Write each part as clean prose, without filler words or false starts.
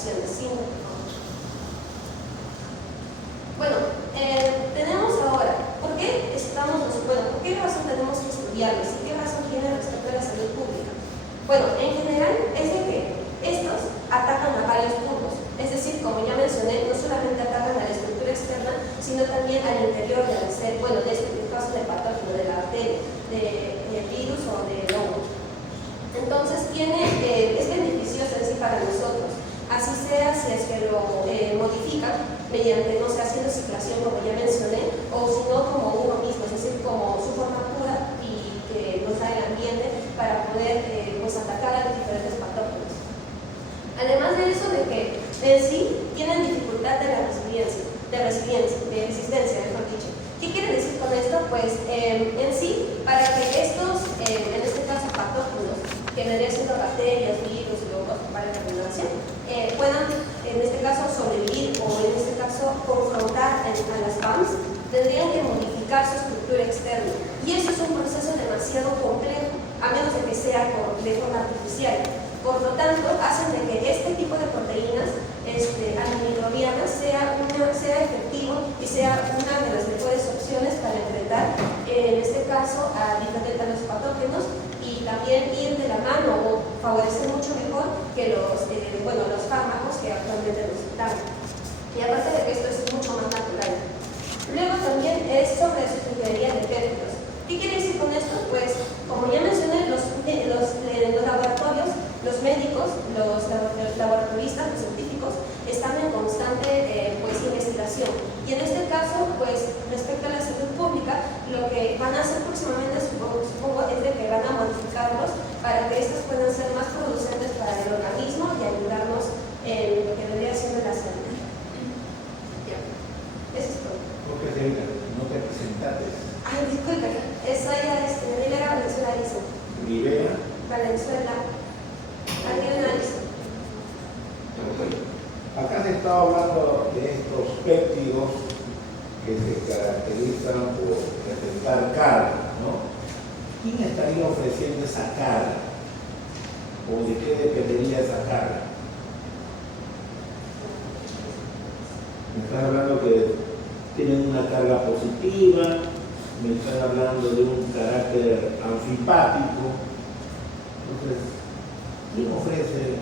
citaciones. Bueno, tenemos ahora, ¿por qué ¿por qué razón tenemos que estudiarlos? ¿Y qué razón tiene respecto a la salud pública? Bueno, en general es de que estos atacan a varios puntos. Es decir, como ya mencioné, no solamente atacan a la estructura externa, sino también al interior del ser, bueno, de este caso del patógeno, de la bacteria, del virus o del hongo. Entonces, es beneficioso en sí para nosotros. Así sea si es que lo modifican mediante, no sé, haciendo ciclación, como ya mencioné, o si no como uno mismo, es decir, como su forma pura y que nos da el ambiente para poder pues atacar a los diferentes patógenos. Además de eso, de que en sí tienen dificultad de resistencia, mejor dicho. ¿Qué quiere decir con esto? Pues en sí, para que estos, en este caso patógenos, que vendrían siendo bacterias, virus y hongos, para la redundancia, puedan en este caso sobrevivir o en este caso confrontar a las PAMs, tendrían que modificar su estructura externa. Y eso es un proceso demasiado complejo, a menos de que sea de forma artificial. Por lo tanto, hacen de que este tipo de proteínas antimicrobianas sea efectivo y sea una de las mejores opciones para enfrentar, en este caso, a los patógenos y también ir de la mano o favorecer mucho mejor que los fármacos que actualmente nos dan. Y aparte de que esto es mucho más natural. Luego también es sobre su ingeniería de péptidos. ¿Qué quiere decir con esto? Pues, como ya mencioné, los laboratorios, los médicos, los laboratoristas, los científicos, están en constante investigación. Y en este caso, pues, respecto a la salud pública, lo que van a hacer próximamente, supongo, es de que van a modificarlos para que estos puedan ser más producentes para el organismo y ayudarnos en lo que vendría siendo la salud. Ya, eso es todo. ¿Por qué no te presentaste? Ay, disculpe, soy Rivera Valenzuela Aliso. Rivera Valenzuela. Aquí analizo. Acá se está hablando de estos péptidos que se caracterizan por presentar carga, ¿no? ¿Quién estaría ofreciendo esa carga? ¿O de qué dependería esa carga? Me están hablando que tienen una carga positiva, me están hablando de un carácter anfipático. Entonces, ¿quién ofrece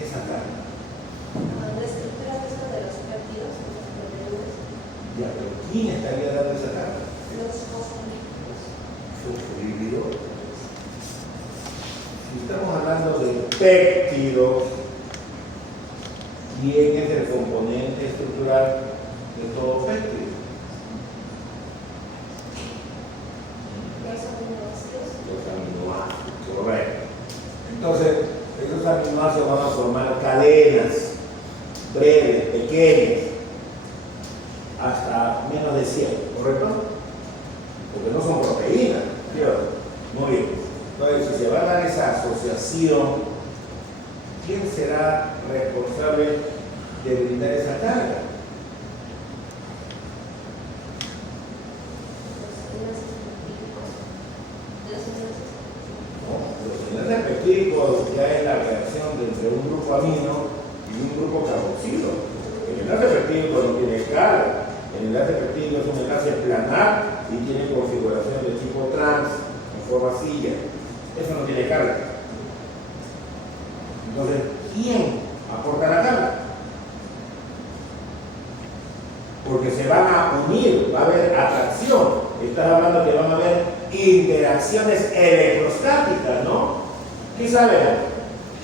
esa carga? La estructura de los péptidos, los proteínas. Ya, pero ¿quién estaría dando esa carga? Los fosfolípidos. Fosfolípidos. Si estamos hablando de péptidos, ¿quién es el componente estructural de todo péptido? Los aminoácidos, correcto. Entonces, esos aminoácidos van a formar cadenas breves, pequeñas, hasta menos de 100, ¿correcto? Porque no son proteínas, ¿cierto? Muy bien. Entonces, si se va a dar esa asociación, ¿quién será responsable de brindar esa carga? Los enlaces peptídicos ya es la reacción entre un grupo amino y un grupo carboxilo. El enlace peptídico no tiene carga. El enlace peptídico es un enlace planar y tiene configuración de tipo trans en forma silla. Eso no tiene carga. Entonces, ¿quién aporta la carga? Porque se van a unir, va a haber atracción. Estás hablando que van a haber interacciones electrostáticas, ¿no? ¿Qué saben?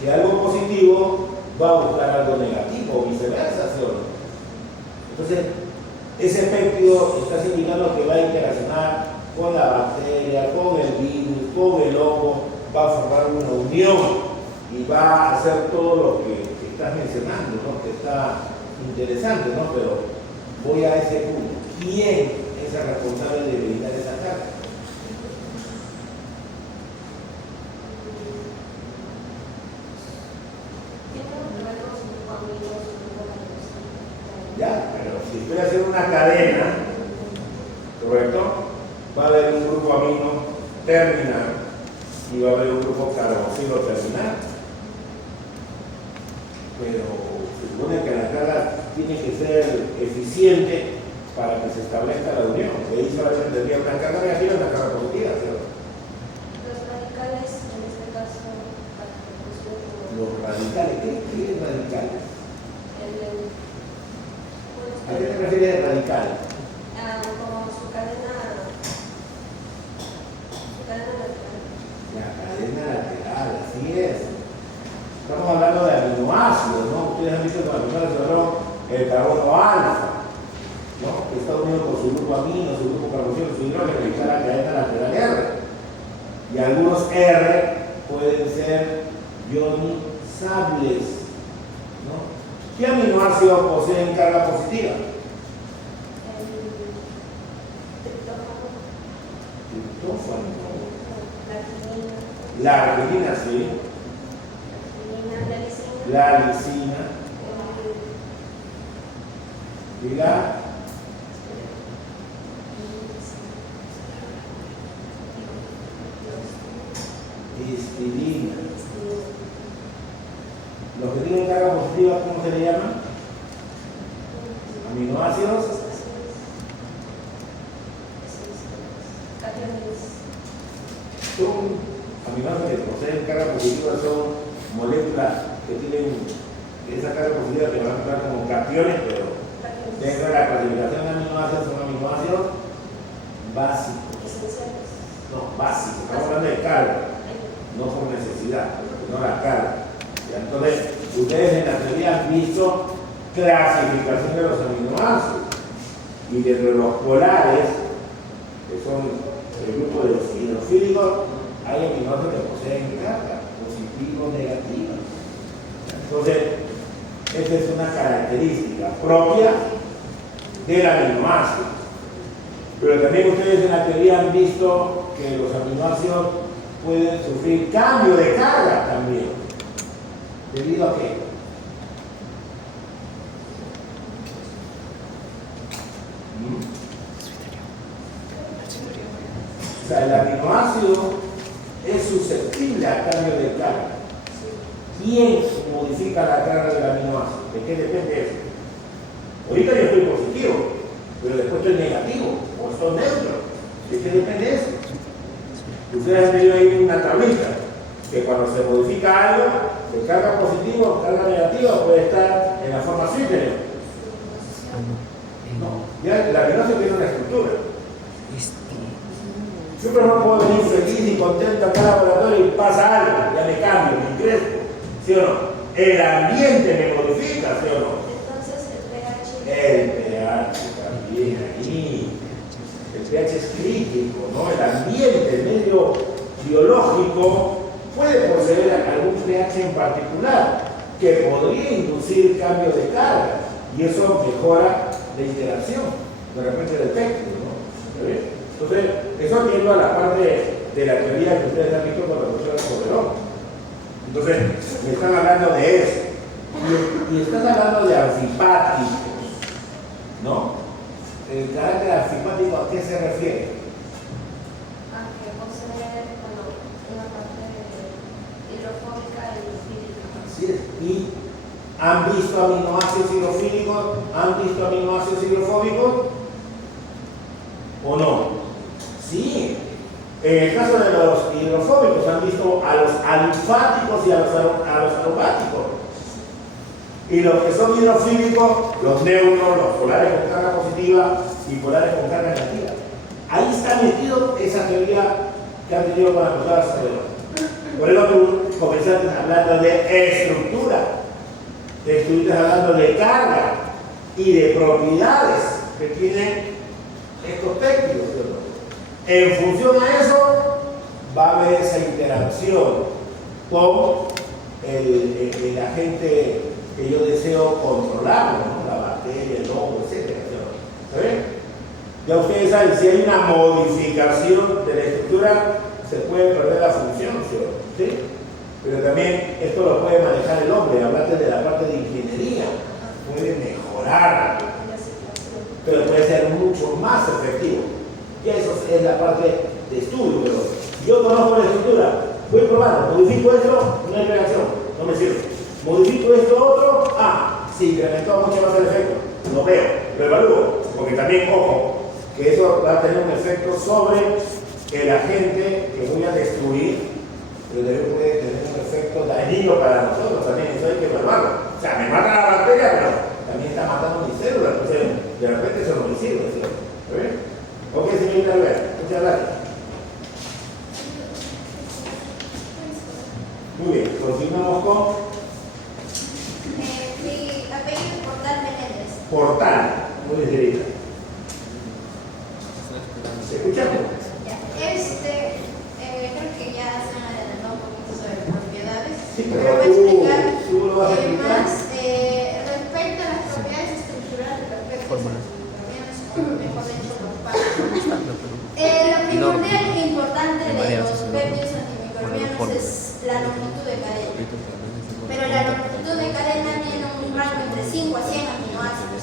Que algo positivo va a buscar algo negativo o viceversa, ¿sí o no? Entonces, ese péptido está indicando que va a interaccionar con la bacteria, con el virus, con el hongo, va a formar una unión y va a hacer todo lo que estás mencionando, ¿no? Que está interesante, ¿no? Pero voy a ese punto. ¿Quién es el responsable de brindar esa carga? Ya, pero si estoy haciendo una cadena, ¿correcto? Va a haber un grupo amino terminal y va a haber un grupo carboxilo terminal. pero se supone que la carga tiene que ser eficiente para que se establezca la unión. De ahí solamente tendría una carga negativa y una carga positiva, ¿cierto? Los radicales, en este caso, Los radicales, ¿qué es radicales? ¿A qué te refieres de radical? Como su cadena lateral. La cadena lateral, así es. Estamos hablando de aminoácidos, ¿no? Ustedes han visto cuando se habló el carbono alfa, ¿no? Que está unido con su grupo amino, su grupo carboxilo, su hidrógeno, y está la cadena lateral R. Y algunos R pueden ser ionizables, ¿no? ¿Qué aminoácidos poseen carga positiva? Triptófano. La arginina, sí. La lisina. Y la histidina. Los que tienen carga positiva, ¿cómo se le llaman? Aminoácidos. Son aminoácidos que poseen carga positiva, son moléculas que tienen esa carga positiva que van a entrar como cationes, pero dentro de la clasificación de aminoácidos son aminoácidos básicos. No, básicos. Estamos hablando de carga, no por necesidad, no la carga. Entonces, ustedes en la teoría han visto clasificación de los aminoácidos y dentro de los polares, que son el grupo de los hidrofílicos, hay aminoácidos que poseen carga, positiva o negativa. Entonces, esta es una característica propia del aminoácido. Pero también ustedes en la teoría han visto que los aminoácidos pueden sufrir cambio de carga también. ¿Debido a qué? O sea, el aminoácido es susceptible a cambio de carga. ¿Quién modifica la carga del aminoácido? ¿De qué depende eso? Ahorita yo estoy positivo, pero después estoy negativo o estoy neutro. ¿De qué depende eso? Ustedes han tenido ahí una tablita que cuando se modifica algo, de carga positiva o carga negativa puede estar en la forma suítero. No, ya el aminoácido tiene una estructura. Yo por ejemplo puedo venir feliz y contento acá al laboratorio y pasa algo, ya me cambio, me crezco, ¿sí o no? El ambiente me modifica, ¿sí o no? Entonces el pH. El pH también ahí. El pH es crítico, ¿no? El ambiente, el medio biológico puede poseer algún pH en particular que podría inducir cambio de carga y eso mejora la interacción de repente del espectro, ¿no? ¿Está bien? Entonces, eso atiendo a la parte de la teoría que ustedes han visto con la profesora Soberón. Entonces, me están hablando de eso. Y están hablando de anfipáticos, ¿no? El carácter anfipático, ¿a qué se refiere? A que posee una parte hidrofóbica y hidrofílica. Así es. ¿Y han visto aminoácidos hidrofílicos? ¿Han visto aminoácidos hidrofóbicos? ¿O no? Sí. En el caso de los hidrofóbicos han visto a los alifáticos y a los aromáticos. Y los que son hidrofílicos, los neutros, los polares con carga positiva y polares con carga negativa. Ahí está metido esa teoría que han tenido con la profesora Soberón. Por eso tú comenzaste hablando de estructura, estuviste hablando de carga y de propiedades que tienen estos péptidos. En función a eso, va a haber esa interacción con el agente que yo deseo controlar, ¿no? La bacteria, el hongo, etc. ¿Saben? Ya ustedes saben, si hay una modificación de la estructura, se puede perder la función, ¿sí? Pero también esto lo puede manejar el hombre, hablaste de la parte de ingeniería, puede mejorar, pero puede ser mucho más efectivo. Y eso es la parte de estudio, pero yo conozco la estructura, voy probando, modifico eso, no hay reacción, no me sirve. modifico esto otro, se incrementó mucho más el efecto. Lo veo, lo evalúo, porque también, ojo, que eso va a tener un efecto sobre el agente que voy a destruir, pero también puede tener un efecto dañino para nosotros también, eso hay que evaluarlo. O sea, me mata la bacteria, pero también está matando mis células, entonces de repente eso no me sirve, ¿sí? ¿Está bien? Ok, señorita Albert, muchas gracias. Muy bien, continuamos con mi apellido es Portal Menéndez. Portal. Muy bien, señorita. ¿Se escucha? Creo que ya se han adelantado un poquito sobre las propiedades. Sí, pero pero voy a explicar tú lo vas a explicar. más respecto a las propiedades estructurales de los péptidos antimicrobianos, o mejor dicho, los páramos. Lo primordial e importante de los péptidos antimicrobianos es la longitud de cadena. Pero la longitud de cadena tiene un rango entre 5 a 100 aminoácidos.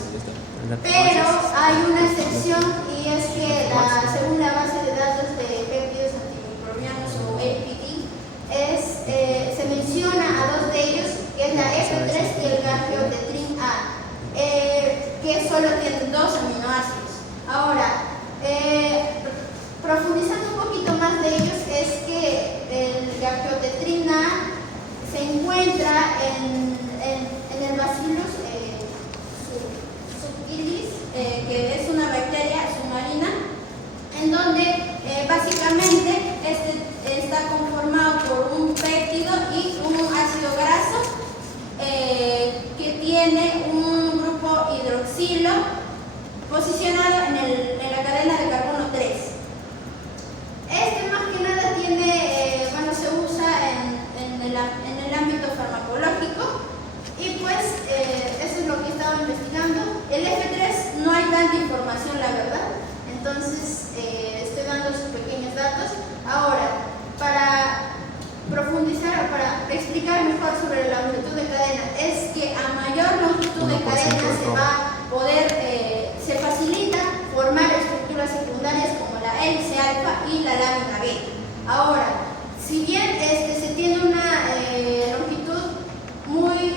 Pero hay una excepción y es que según la base de datos de péptidos antimicrobianos o APD, se menciona a dos de ellos, que es la F3 y el Gangiotetrin A, que solo tienen 2 aminoácidos. Ahora, profundizando un poquito más de ellos, es que el Gangiotetrin A se encuentra en el Bacillus subtilis, que es una bacteria submarina, en donde básicamente está conformado por un péptido y un ácido graso que tiene un grupo hidroxilo posicionado en la cadena de carbono 3. Más que nada se usa en el ámbito farmacológico y pues eso es lo que he estado investigando. El F3 no hay tanta información, la verdad, entonces estoy dando sus pequeños datos. Ahora, para profundizar o para explicar mejor sobre la longitud de cadena, es que a mayor longitud de cadena se facilita formar estructuras secundarias como la hélice alfa y la lámina beta. Ahora, si bien se tiene una longitud muy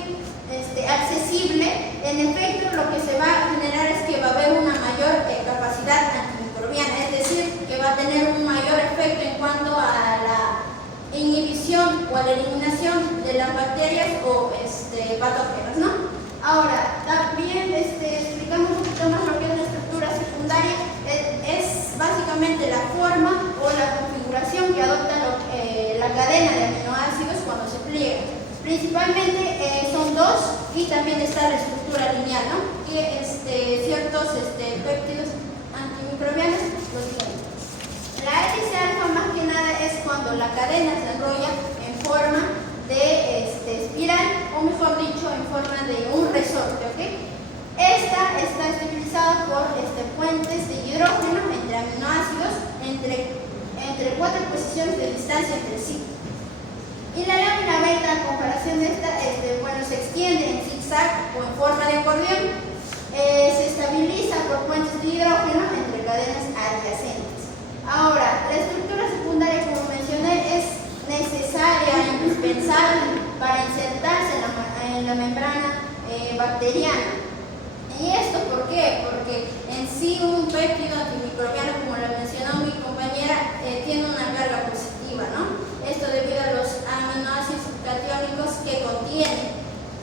accesible, en efecto lo que se va a generar es que va a haber una mayor capacidad antimicrobiana, es decir, que va a tener un mayor efecto en cuanto a la inhibición o a la eliminación de las bacterias o patógenos, ¿no? Ahora, también explicamos un poquito más lo que es la estructura secundaria. Es básicamente la forma o la configuración que adopta la cadena de aminoácidos cuando se pliega. Principalmente son 2 y también está la estructura lineal, ¿no? Que ciertos péptidos antimicrobianos lo tienen. La hélice alfa más que nada es cuando la cadena se enrolla en forma de espiral, o mejor dicho, en forma de un resorte, ¿ok? Esta está estabilizada por puentes de hidrógeno entre aminoácidos entre 4 posiciones de distancia entre sí. Y la lámina beta, a comparación de esta, se extiende en zigzag o en forma de acordeón, se estabiliza por puentes de hidrógeno entre cadenas adyacentes. Ahora, la estructura secundaria, como mencioné, es necesaria, indispensable para insertarse en la membrana bacteriana. ¿Y esto por qué? Porque en sí un péptido antimicrobiano, como lo mencionó mi compañera, tiene una carga positiva, ¿no? Esto debido a los aminoácidos catiónicos que contiene.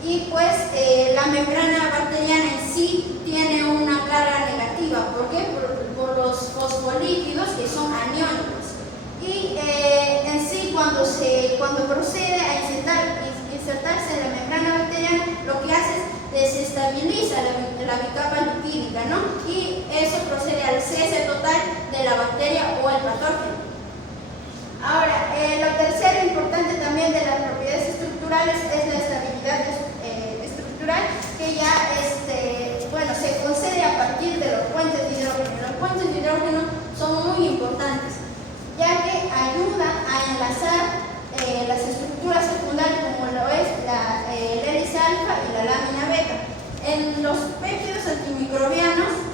Y pues la membrana bacteriana en sí tiene una carga negativa. ¿Por qué? Por los fosfolípidos, que son aniónicos. Y en sí cuando procede a insertarse en la membrana bacteriana, lo que hace es desestabiliza la bicapa lipídica, ¿no? Y eso procede al cese total de la bacteria o el patógeno. Ahora, lo tercero importante también de las propiedades estructurales es la estabilidad estructural, que ya se concede a partir de los puentes de hidrógeno. Los puentes de hidrógeno son muy importantes, ya que ayudan a enlazar las estructuras secundarias, como lo es la hélice alfa y la lámina beta. En los péptidos antimicrobianos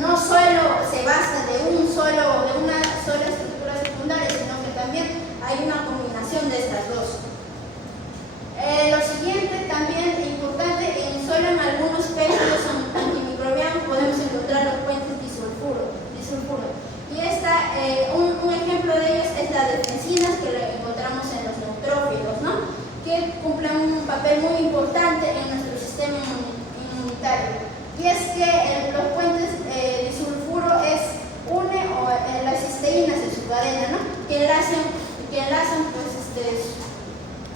no solo se basa de una sola estructura secundaria, sino que también hay una combinación de estas dos. Lo siguiente algunos péptidos antimicrobianos podemos encontrar los puentes disulfuro. Y un ejemplo de ellos es la defensinas, que lo encontramos en los neutrófilos, ¿no? Que cumplen un papel muy importante en nuestro sistema inmunitario. Y es que los puentes disulfuro une las cisteínas en su cadena, ¿no? Que enlazan pues,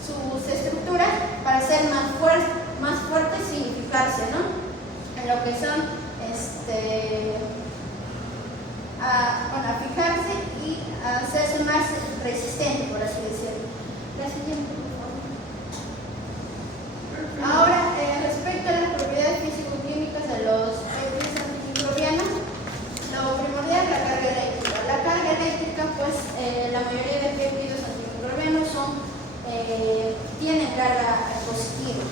sus estructuras para ser más fuertes y fijarse, ¿no? En lo que son a fijarse y a hacerse más resistente, por así decirlo. La siguiente, por favor. Ahora, respecto a las propiedades físico-químicas de los péptidos antimicrobianos, lo primordial es la carga eléctrica. La carga eléctrica, pues, la mayoría de péptidos antimicrobianos tienen carga positiva.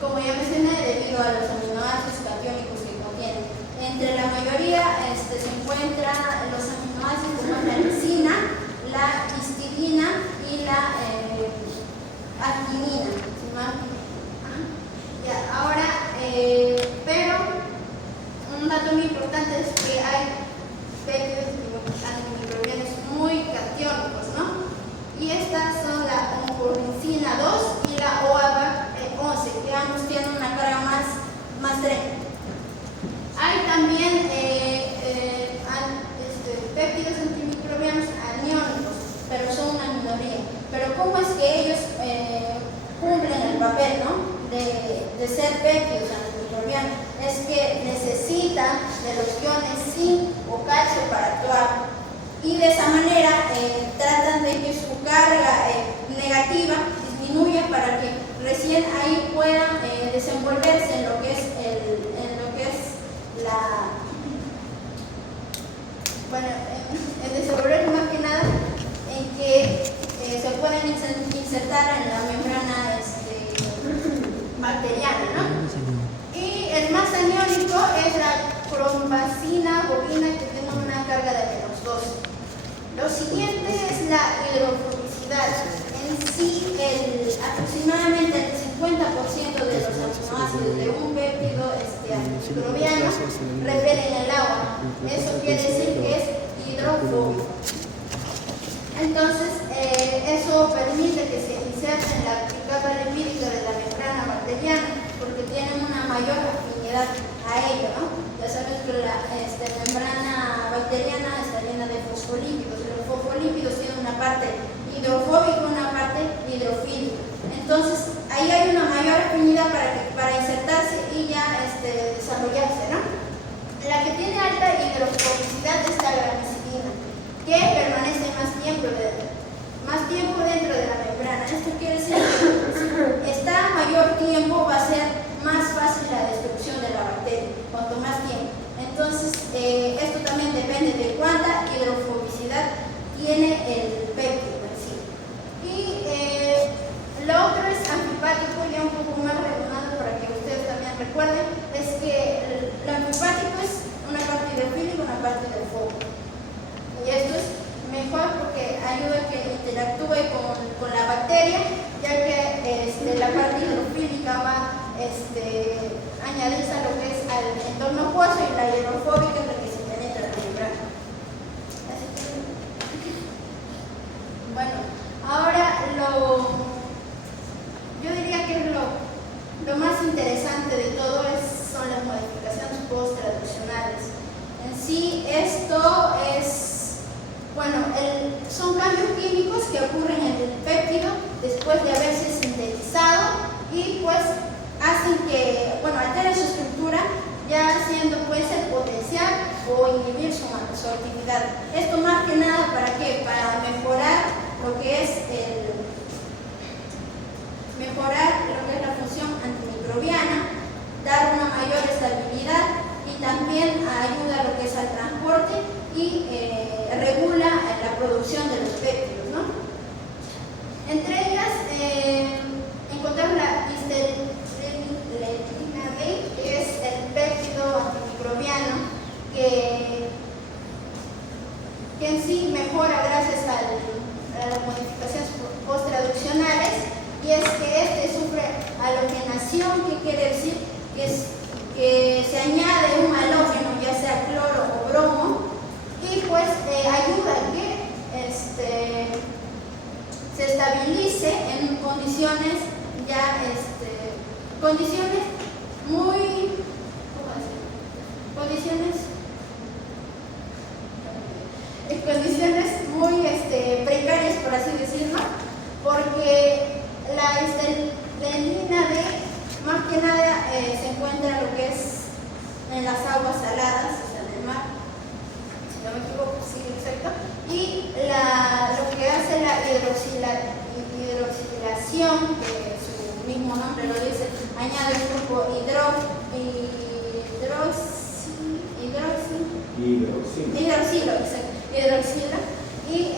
Como ya mencioné, debido a los aminoácidos catiónicos que contienen. Entre la mayoría se encuentran los aminoácidos como la lisina, la histidina y la arginina. Ahora, pero un dato muy importante es que hay péptidos antimicrobianos muy catiónicos, ¿no? Y estas son la oncoricina 2 y la OABA11, que ambos tienen una carga más débil. Hay también péptidos antimicrobianos aniónicos, pero son una minoría. Pero ¿cómo es que ellos cumplen el papel, ¿no? de ser péptidos antimicrobianos? Es que necesitan de los iones zinc o calcio para actuar. Y de esa manera tratan de que su carga negativa disminuya para que recién ahí puedan desenvolverse en lo que es desenvolver más que nada en que se pueden insertar en la membrana bacteriana, ¿no? Y el más aniónico es la cromacina bovina, que tiene una carga de -2. Lo siguiente es la hidrofobicidad. En sí, aproximadamente el 50% de los aminoácidos de un péptido antimicrobiano repelen el agua. Eso quiere decir que es hidrofóbico. Entonces, eso permite que se inserte en la capa lipídica de la membrana bacteriana, porque tienen una mayor afinidad a ello, ¿no? Ya sabes que la membrana bacteriana está llena de fosfolípidos. Los fosfolípidos tienen una parte hidrofóbica y una parte hidrofílica. Entonces, ahí hay una mayor afinidad para insertarse y ya desarrollarse, ¿no? La que tiene alta hidrofobicidad es la gramicidina, que permanece más tiempo dentro de la membrana. Esto quiere decir que si está mayor tiempo, va a ser más fácil la destrucción de la bacteria, cuanto más tiempo. Entonces, esto también depende de cuánta hidrofobicidad tiene el péptido en sí. Y lo otro es anfipático, ya un poco más redundante para que ustedes también recuerden, es que el anfipático es una parte hidrofílica y una parte hidrofóbica. Y esto es mejor porque ayuda a que interactúe con la bacteria, ya que la parte hidrofílica va a añadirse a lo que es al entorno acuoso, y la hidrofóbica es la que se penetra en la membrana. Bueno, ahora yo diría que lo más interesante de todo son las modificaciones post-traduccionales. En sí, esto son cambios químicos que ocurren en el péptido después de haberse sintetizado y pues hacen que, alteren su estructura, ya siendo el potencial o inhibir su actividad. Esto más que nada, ¿para qué? Para mejorar lo que es la función antimicrobiana, dar una mayor estabilidad y también ayuda a lo que es al transporte y regula la producción de los péptidos, ¿no? Entre ellas encontramos la histeridina D, que es el péptido antimicrobiano que en sí mejora gracias al se estabilice en condiciones ya, condiciones muy, ¿cómo decir? Condiciones muy precarias, por así decirlo, porque la línea D más que nada se encuentra lo que es en las aguas saladas, o sea, en el mar, si no me equivoco, sí, exacto, y lo que hace la hidroxilación, que su mismo nombre lo dice, añade un grupo hidroxilo, y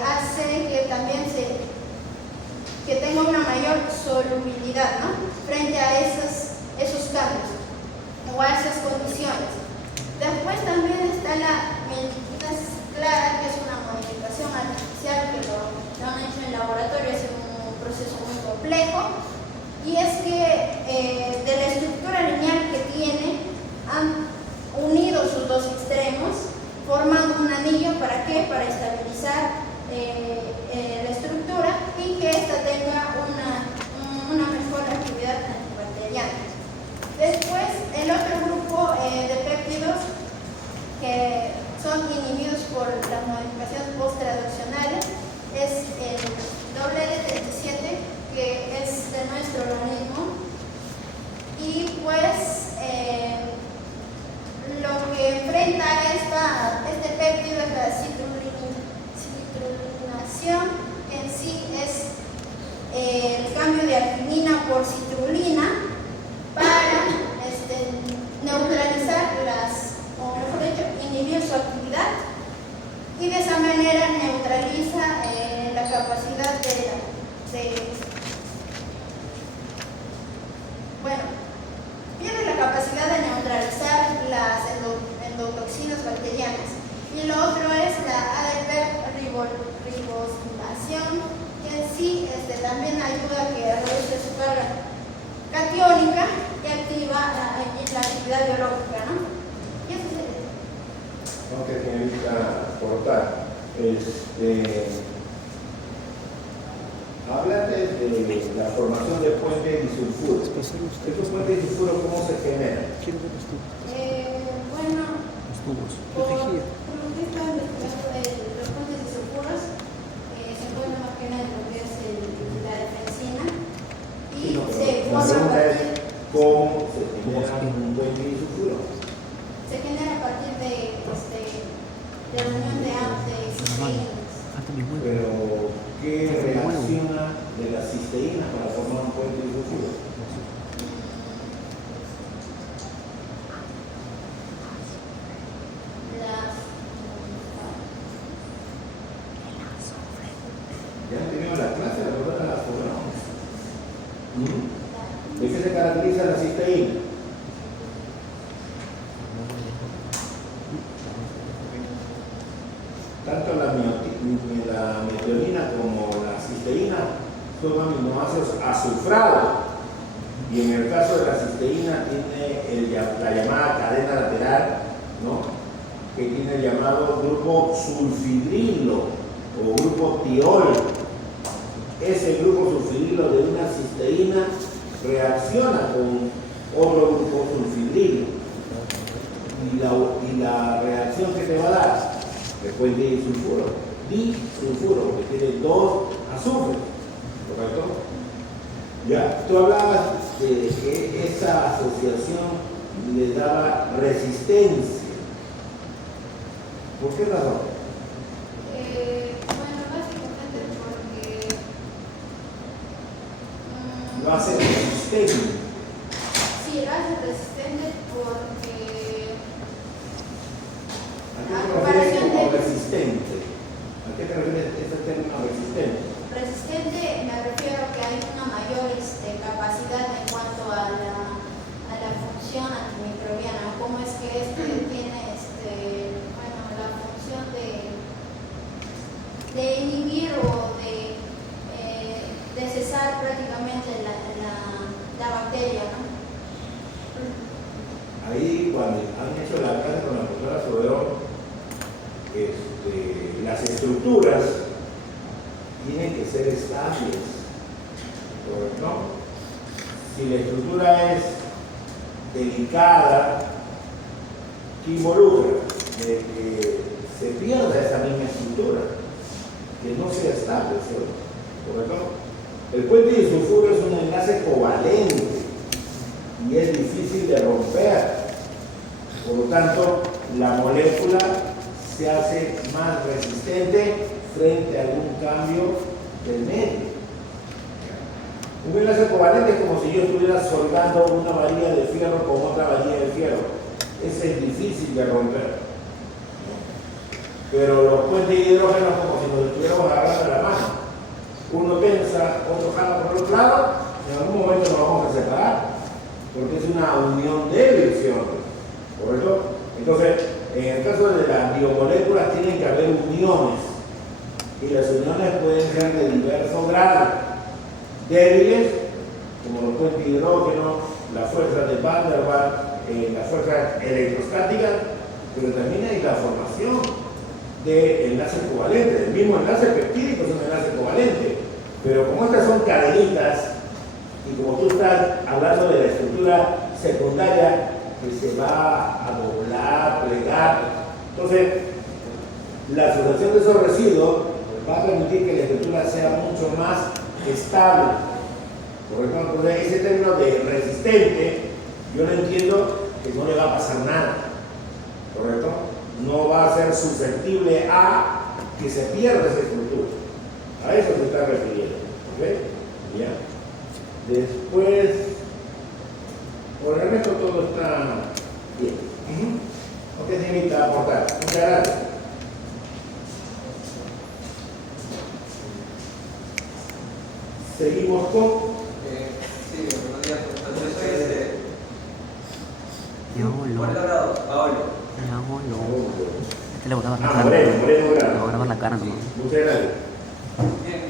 hace que también que tenga una mayor solubilidad, ¿no?, frente a esos cambios o a esas condiciones. Después también está la melinginas clara, que es una modificación artificial que lo han hecho en laboratorio, es un proceso muy complejo, y es que de la estructura lineal que tiene han unido sus dos extremos formando un anillo. ¿Para qué? Para estabilizar la estructura y que ésta tenga una mejor actividad antibacteriana. Después, el otro grupo de péptidos que son inhibidos por las modificaciones post-traduccionales es el WD37, que es de nuestro organismo, y pues lo que enfrenta este péptido es la citrulinación. En sí es el cambio de arginina por citrulina para neutralizar o mejor dicho, inhibir su actividad, y de esa manera neutraliza la capacidad pierde la capacidad de neutralizar las endotoxinas bacterianas. Y lo otro es la ribosilación, que en sí también ayuda a que reduce su carga catiónica y activa la actividad biológica, ¿no? Y eso sería. Ok, señorita Portal, háblate de la formación de puentes disulfuros. ¿Estos puentes disulfuros cómo se generan? Bueno, por lo que está investigando los puentes disulfuros, se encuentra más que nada en lo que es la defensina, y se forma a partir. ¿Cómo se genera un puente disulfuro? Se genera a partir de la unión de cisteínas. Pero, ¿qué reacciona de las cisteínas para formar un puente disulfuro? Ya han tenido la clase, la verdad, las formamos. ¿De qué se caracteriza la cisteína? Tanto la metionina como la cisteína son aminoácidos azufrados, y en el caso de la cisteína tiene la llamada cadena lateral, ¿no?, que tiene el llamado grupo sulfidrilo o grupo tiol. Ese grupo sulfidrilo de una cisteína reacciona con otro grupo sulfidrilo, y la reacción que te va a dar después de disulfuro, porque tiene dos azufres, ¿correcto? Ya, tú hablabas de que esa asociación le daba resistencia. ¿Por qué razón? Bueno, básicamente porque Lo hace resistente. sí, lo hace resistente porque ¿A qué te refieres como resistente? ¿A qué te refieres este término resistente? resistente me refiero a que hay una mayor capacidad en cuanto a la función antimicrobiana. ¿Cómo es que tiene la función de inhibir o de cesar prácticamente la bacteria, ¿no? Ahí, cuando han hecho la clase con la doctora Soberón, las estructuras tienen que ser estables, ¿correcto? Si la estructura es delicada, ¿qué involucra? De que se pierda esa misma estructura, que no sea estable, ¿cierto? ¿Correcto? El puente disulfuro es un enlace covalente y es difícil de romper. Por lo tanto, la molécula se hace más resistente frente a algún cambio del medio. Un enlace covalente es como si yo estuviera soldando una varilla de fierro con otra varilla de fierro. Ese es difícil de romper. Pero los puentes de hidrógeno es como si nos estuviéramos agarrando de la mano. Uno tensa, otro jala por el otro lado, en algún momento nos vamos a separar, porque es una unión débil, ¿cierto? ¿Correcto? Entonces, en el caso de las biomoléculas tienen que haber uniones, y las uniones pueden ser de diversos grados. Débiles, como los puentes de hidrógeno, la fuerza de Van der Waals, la fuerza electrostática, pero también hay la formación de enlaces covalentes. El mismo enlace peptídico es un enlace covalente, pero como estas son cadenitas, y como tú estás hablando de la estructura secundaria que se va a doblar, plegar, entonces la asociación de esos residuos va a permitir que la estructura sea mucho más estable. Correcto. Entonces, ese término de resistente, yo no entiendo que no le va a pasar nada. ¿Correcto? No va a ser susceptible a que se pierda esa estructura. A eso se está refiriendo. ¿Ok? ¿Ya? Después, por el resto todo está bien. ¿Ok, señorita? Aportar. Muchas gracias. Seguimos con... Sí, buenos días. Yo soy ¿cuál es el grado? Paolo. Este le voy a grabar la cara. Moreno, Le voy a grabar la cara nomás. Muchas gracias. Bien,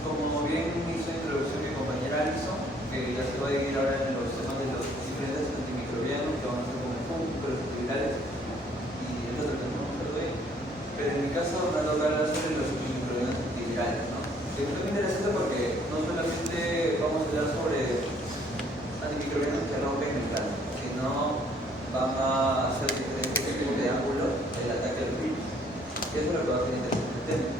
como bien hizo introducción mi compañera Alison, que ya se va a dividir ahora en los temas de los diferentes antimicrobianos que van a ser como fungos, los antivirales y el otro que no me acuerdo bien. Pero en mi caso me ha tocado hablar sobre los antimicrobianos antivirales, ¿no? Que es muy interesante porque no solamente vamos a hablar sobre antimicrobianos que rompen el cáncer, sino van a hacer diferentes tipos de ángulos del ataque al virus. Y eso es lo que va a ser interesante el tema.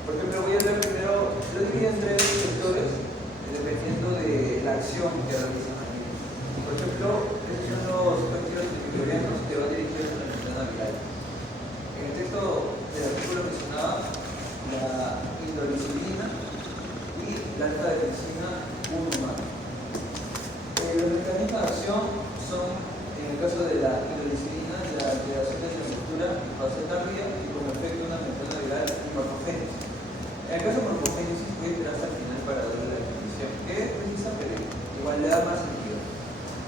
Por ejemplo, voy a hablar primero, lo divido en tres sectores, dependiendo de la acción que realizan aquí. Por ejemplo, estos son los cualquier antimicrobianos que van dirigidos a la enfermedad viral. En el texto del artículo mencionaba la indolicilina y la alfa-defensina 1 humana. Los mecanismos de acción son, en el caso de la indolicilina, la alteración de la estructura en fase tardía y con efecto una enfermedad viral y morfogénesis. En el caso de morfogénesis, voy a esperar hasta el final para darle la definición, que es precisa, pero igual le da más sentido.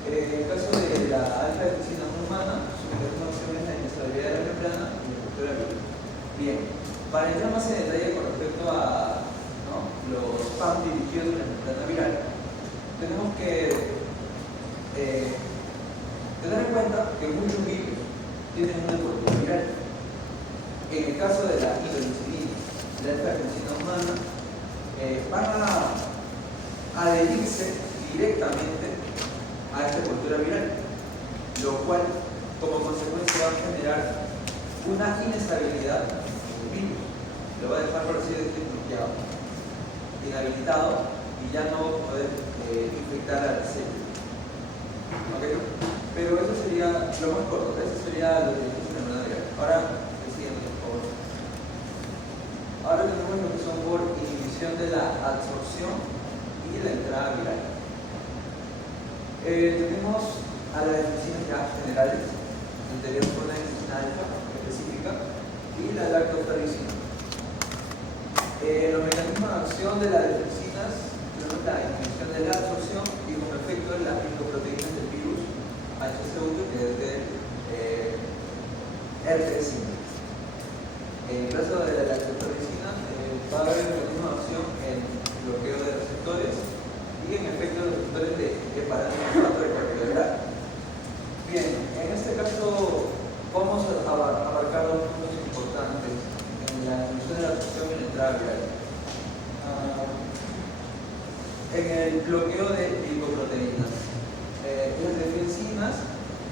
En el caso de la alfa-defensina no humana, su mecanismo de acción es la inestabilidad de la membrana y la estructura viral. Bien, para entrar más en detalle con respecto a los PAM dirigidos a la membrana viral, tenemos que tener en cuenta que muchos virus tienen una envoltura viral. En el caso de la indolicilina, la alfa-defensina humana, van a adherirse directamente a esta envoltura viral, lo cual como consecuencia va a generar una inestabilidad del virus. Lo va a dejar, por así decirlo, bloqueado, inhabilitado y ya no va a poder infectar a la célula. ¿Okay? Pero eso sería lo más corto, eso sería lo que dice la enfermedad viral. Ahora, el siguiente, por favor. Ahora tenemos lo que son por inhibición de la absorción y la entrada viral. Tenemos a las defensinas ya generales, anterior por la defensina alfa específica y la lactoferricina. Los mecanismos de acción de las defensinas tenemos la inhibición de la absorción y con efecto de las glicoproteínas del virus HCV, que es de herpes simplex. En el caso de la lactoferricina va a haber un mecanismo de acción en bloqueo de receptores y en efecto de receptores de heparantifato de cardiovascular. Bien, en este caso vamos a abarcar dos puntos importantes en la inhibición de la absorción y la entrada entrada viral. En el bloqueo de glicoproteínas, las enzimas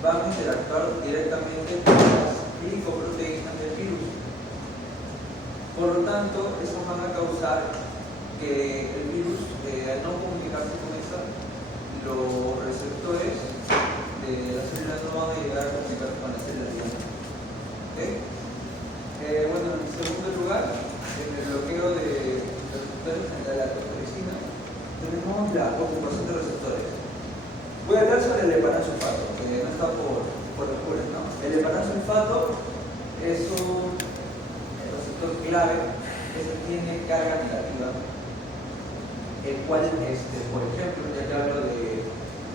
van a interactuar directamente con las glicoproteínas del virus. Por lo tanto, eso van a causar que el virus, al no comunicarse con esa, los receptores de las células no van a llegar a comunicarse con las células diana. ¿Okay? Bueno, en segundo lugar, en el bloqueo de receptores de la lactoferricina, tenemos la ocupación de receptores. Voy a hablar sobre el heparan-sulfato, que no está por los puros, ¿no? El heparan-sulfato es un receptor clave que tiene carga negativa, el cual, por ejemplo, ya que hablo de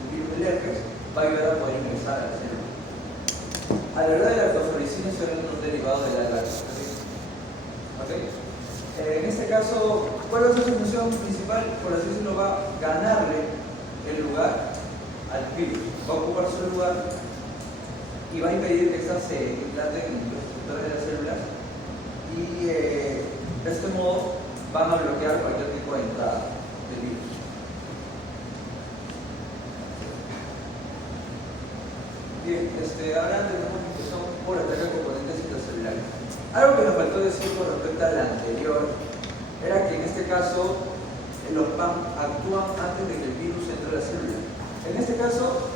virus del herpes, va a ayudar a poder ingresar a la célula. A la hora de la lactoferricina es un derivado de la lactoferricina. ¿Okay? En este caso, ¿cuál va a ser su función principal? Por así decirlo, va a ganarle el lugar al virus, va a ocupar su lugar y va a impedir que éstas se implanten en los receptores de las células y de este modo van a bloquear cualquier tipo de entrada del virus. Bien, ahora tenemos infección por ataque a componentes intracelulares. Algo que nos faltó decir con respecto a la anterior era que en este caso los PAM actúan antes de que el virus entre a la célula. En este caso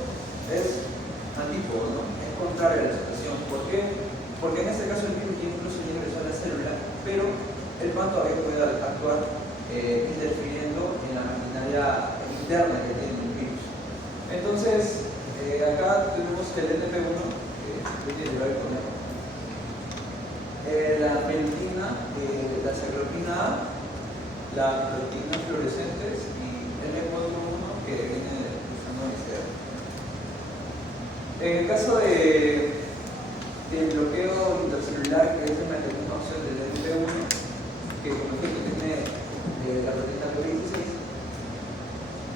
es antípodo, ¿no? Es contrario a la situación. ¿Por qué? Porque en este caso el virus incluso ya ingresó a la célula, pero el PAM todavía puede actuar interfiriendo en la maquinaria interna que tiene el virus. Entonces, acá tenemos que el NP1, que tiene que ver con la pelitina, la ciclopina A, las proteínas fluorescentes y L4-1 que viene de UCR. En el caso del bloqueo intercelular, que es el mecanismo de acción del NP1, que como ejemplo tiene la proteína COVID-16,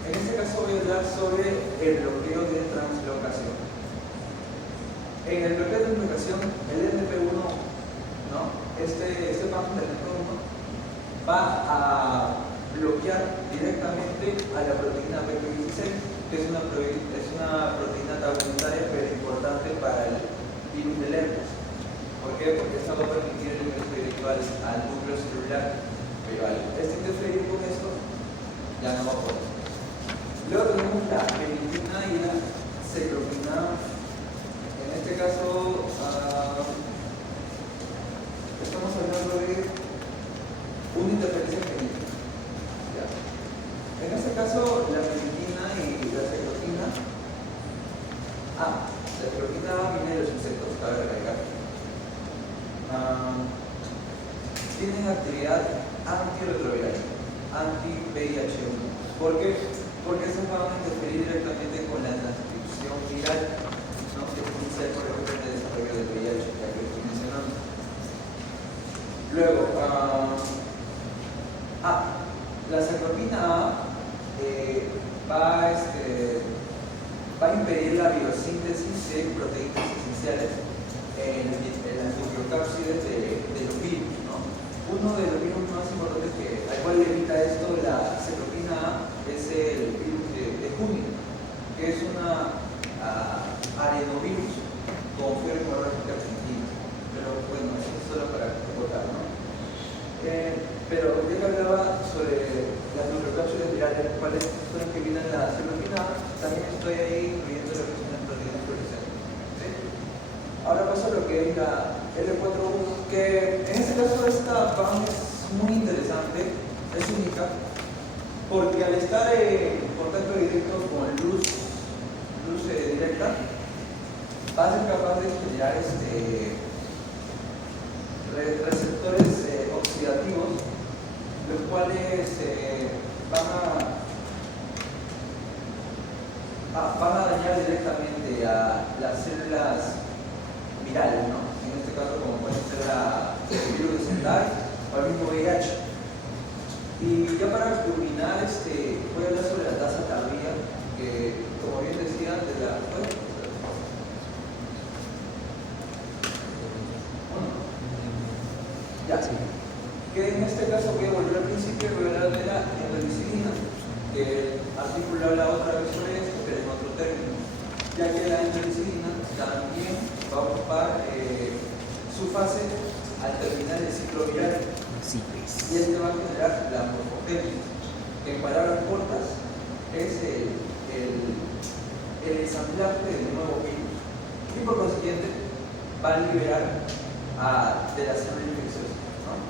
en este caso voy a hablar sobre el bloqueo de translocación. En el bloqueo de translocación, el NP1, ¿no? Este paso del NP1 va a bloquear directamente a la proteína PP16, que es una proteína tabulitaria pero importante para el virus del herpes. ¿Por qué? Porque esta va a permitir el ingreso virtual al núcleo celular, pero al interferir con esto, ya no va a poder. Luego tenemos la pelitina y la ciclopina. En este caso, estamos hablando de una interferencia genética. ¿Ya? En este caso, la pelitina y la ciclopina. La ciclopina viene de los insectos, cabe recalcar. Tienen actividad antirretroviral, anti-VIH1. ¿Por qué? Porque eso va a interferir directamente con la transcripción viral, ¿no? Que es inicial por ejemplo en el desarrollo del VIH, que estoy mencionando. Luego, la ciclopina A va a impedir la biosíntesis de proteínas esenciales en las nucleocápsides de los virus, ¿no? Uno de los virus más importantes al cual evita esto la ciclopina A es el virus de junio, que es una arenovirus con fiebre hemorrágica argentina. Pero bueno, eso es solo para recordar, ¿no? Pero ya que hablaba sobre las nucleocápsides virales, cuáles son las que vienen la ciclopina A, también estoy ahí incluyendo lo que son las proteínas fluorescentes. ¿Sí? Ahora paso a lo que es la L4-1, que en este caso esta PAM es muy interesante, es única, porque al estar en contacto directo con luz directa, va a ser capaz de generar receptores oxidativos, los cuales van a dañar directamente a las células virales, ¿no? En este caso, como puede ser el virus de Sendai o el mismo VIH. Y ya para culminar, voy a hablar sobre la tasa tardía, que como bien decía, Que en este caso voy a volver al principio y voy a hablar de la endolicina, que el artículo habla otra vez sobre esto, pero en otro término, ya que la endolicina también va a ocupar su fase al terminar el ciclo viral, Sí, y pues. este va a generar la morfogénesis, que en palabras cortas es el ensamblaje del nuevo virus, y por consiguiente va a liberar de la célula infecciosa, ¿no?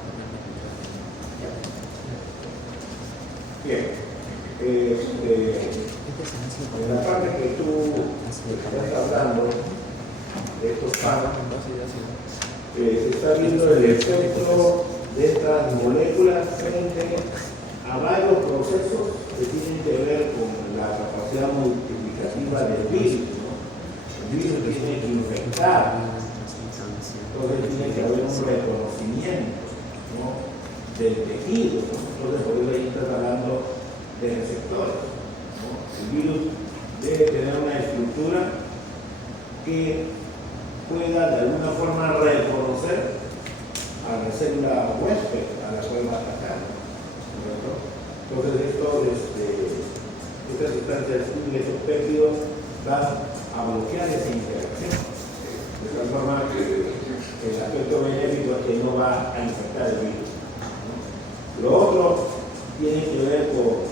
Bien. En la parte que tú estás hablando de estos fármacos, se está viendo el efecto de estas moléculas frente a varios procesos que tienen que ver con la capacidad multiplicativa del virus, ¿no? El virus tiene que infectar, entonces tiene que haber un reconocimiento, ¿no?, del tejido, ¿no? Entonces por eso ahí estás hablando de receptores, ¿no? El virus debe tener una estructura que pueda de alguna forma reconocer a la célula huésped a la cual va a atacar, ¿no? Entonces estas sustancias y estos péptidos van a bloquear esa interacción, de tal forma que el aspecto benéfico es que no va a infectar el virus, ¿no? Lo otro tiene que ver con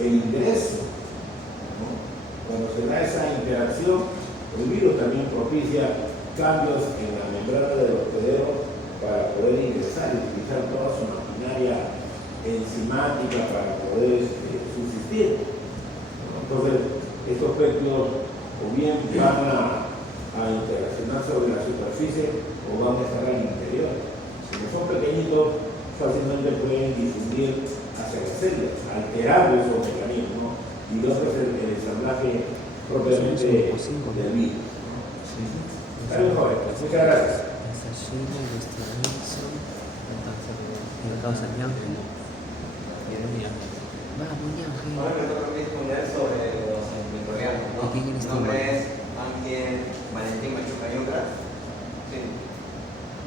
el ingreso, ¿no? Cuando se da esa interacción, el virus también propicia cambios en la membrana del hospedero para poder ingresar y utilizar toda su maquinaria enzimática para poder subsistir, ¿no? Entonces, estos péptidos o bien van a interaccionar sobre la superficie o van a estar al interior. Si no son pequeñitos, fácilmente pueden difundir hacia las células, alterando esos mecanismos, y lo otro es el ensamblaje propiamente del virus. Está bien, joven. Muchas gracias. Ahora me toca responder sobre los antimicrobianos, ¿no? Mi nombre es Ángel Valentín Machuca Yucra. Sí.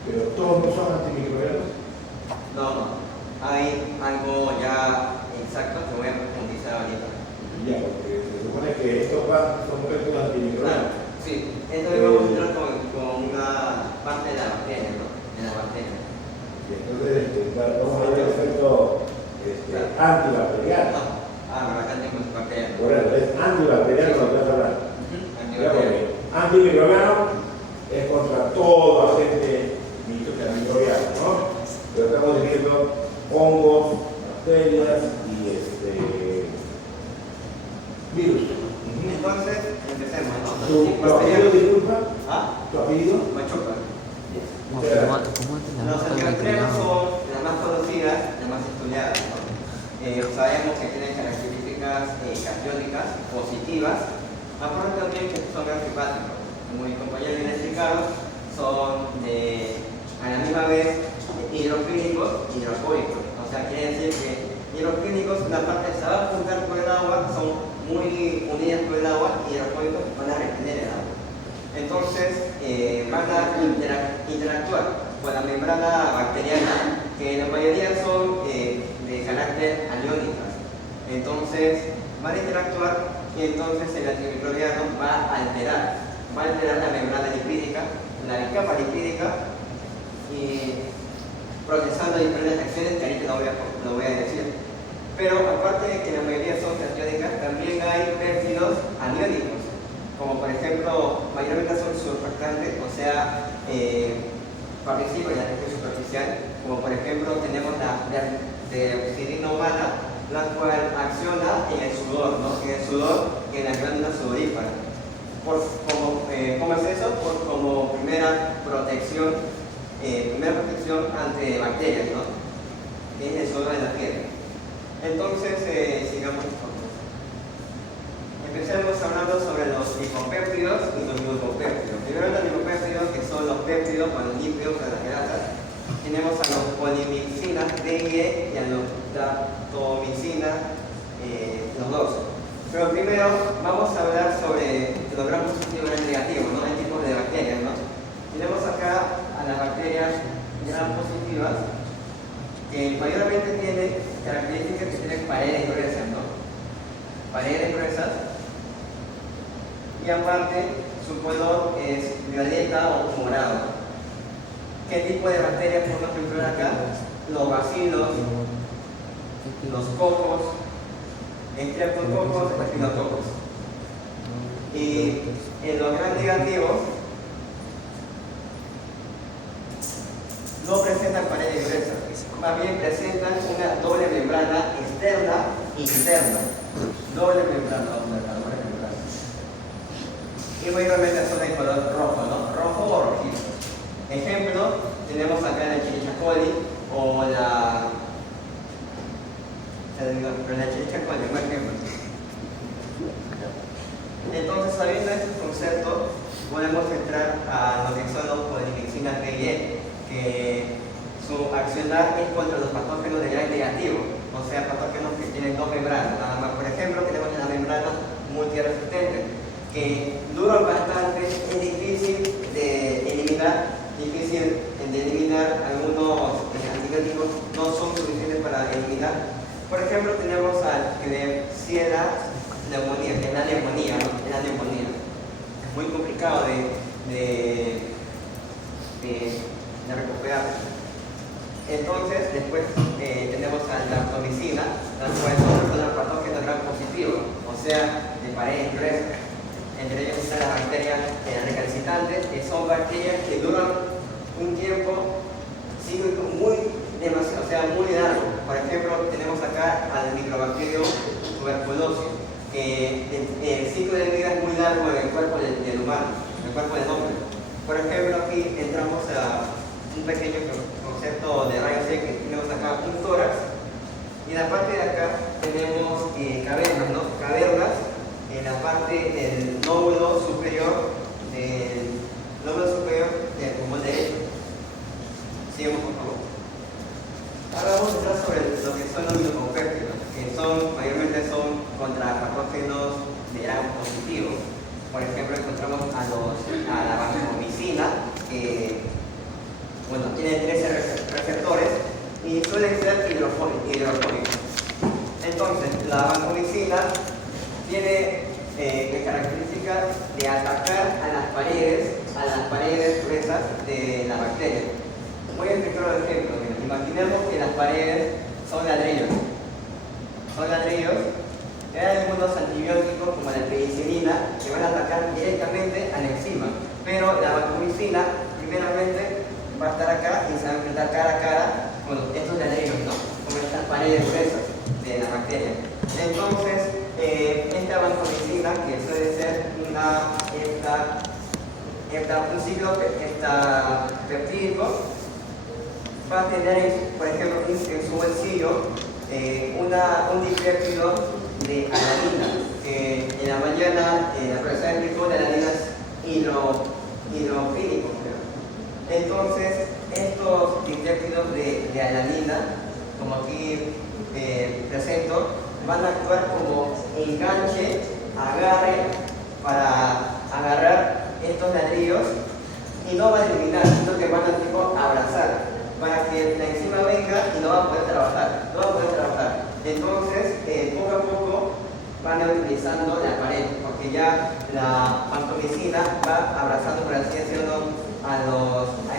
Pero todos no son antimicrobianos. No. Hay algo ya exacto que voy a profundizar ahorita. Ya, porque se supone que estos son péptidos antimicrobianos. Sí, esto lo vamos a mostrar con una parte de la bacteria, ¿no? De la bacteria. Y entonces vamos a ver el efecto antibacteriano. Acá tenemos bacterias. Por eso, es antibacteriano lo que vas a hablar. Antibacterias. Antimicrobiano es contra todo agente microbiano, ¿no? Pero estamos diciendo hongos, bacterias y virus. Entonces, empecemos, ¿no? ¿Tu apellido, disculpa? ¿Ah? ¿Tu apellido? Machuca. ¿Cómo Los antibacterianos son las más conocidas, las más estudiadas, ¿no? Sabemos que tienen características catiónicas positivas, aparte también que son grafipáticos. Como mi compañero bien explicado, son a la misma vez hidrofílicos y hidrofóbicos. O sea, quiere decir que hidrofílicos, una parte se va a juntar con el agua, son muy unidas con el agua, y hidrofóbicos van a retener el agua. Entonces, van a interactuar con la membrana bacteriana, que la mayoría son de carácter aniónicas. Entonces, van a interactuar y entonces el antimicrobiano va a alterar la membrana lipídica, la capa lipídica, y procesando diferentes acciones que ahorita no voy a decir. Pero aparte de que la mayoría son catiónicas, también hay péptidos aniónicos, como por ejemplo, mayormente son surfactantes, o sea, participan en la reacción superficial, como por ejemplo tenemos la deoxirina humana, la cual acciona en el sudor, ¿no? En el sudor y en la glándula sudorípara. ¿Cómo es eso? Como primera protección ante bacterias, ¿no? En el sudor de la piel. Entonces, sigamos. Empecemos hablando sobre los lipopéptidos y los glucopéptidos. Primero los lipopéptidos, que son los péptidos con los lípidos de las grasas. Tenemos a los polimicinas DIE y a los daptomicinas, los dos. Pero primero vamos a hablar sobre los gram positivos y gram negativos, ¿no? El tipo de bacterias, ¿no? Tenemos acá a las bacterias gram positivas, que mayormente tienen características que tienen paredes gruesas, ¿no? Paredes gruesas. Y aparte, su color es violeta o morado. ¿Qué tipo de bacterias podemos encontrar acá? Los bacilos, los cocos, estreptococos, estafinococos. Y en los gram negativos no presentan paredes gruesas, más bien presentan una doble membrana externa e interna. Doble membrana. Y mayormente son de color rojo, ¿no? Rojo o rojizo. Ejemplo, tenemos acá la Escherichia coli o la Escherichia coli, por ejemplo. Entonces, sabiendo estos conceptos, podemos entrar a lo que son los polimixinas P y E, que su accionar es contra los patógenos de gram negativo, o sea, patógenos que tienen dos membranas. Nada más, por ejemplo, tenemos la membrana multiresistente, que duran bastante, es difícil de eliminar, algunos antibióticos no son suficientes para eliminar. Por ejemplo, tenemos al Klebsiella neumonía, que es la neumonía, ¿no? Es la neumonía. Es muy complicado de recuperar. Entonces, después tenemos a la raptomicina, las cuales son los patógenos gram positivos, o sea, de paredes gruesas. Entre ellos están las bacterias recalcitrantes, que son bacterias que duran un tiempo cíclico muy largo. Por ejemplo, tenemos acá al microbacterio tuberculosis, que el ciclo de vida es muy largo en el cuerpo del humano, en el cuerpo del hombre. Por ejemplo, aquí entramos a un pequeño concepto de rayos X, que tenemos acá un tórax, y en la parte de acá tenemos cavernas, ¿no? Cavernas en la parte del lóbulo superior del pulmón derecho. Sigamos, por favor. Ahora vamos a entrar sobre lo que son los immunopéptidos, que mayormente son contra patógenos de gram positivo. Por ejemplo, encontramos a la vancomicina, que tiene 13 receptores y suelen ser hidrofóbicos. Entonces, la vancomicina tiene características de atacar a las paredes gruesas de la bacteria. Voy a explicar un ejemplo. Imaginemos que las paredes son ladrillos. Hay algunos antibióticos como la penicilina que van a atacar directamente a la enzima, pero la vancomicina primeramente va a estar acá y se va a enfrentar cara a cara con estos ladrillos, ¿no? Como estas paredes gruesas de la bacteria. Entonces, esta vancomicina, que suele ser un ciclo peptídico, va a tener, por ejemplo, en su bolsillo un dipéptido de alanina, que en la mañana la profesora explicó la alanina es hidrofílico. Entonces, estos dipéptidos de alanina, como aquí presento, van a actuar como enganche, agarre, para agarrar estos ladrillos y no van a eliminar, sino que van a abrazar, para que la enzima venga y no va a poder trabajar. Entonces, poco a poco van utilizando la pared, porque ya la vancomicina va abrazando, por así decirlo, a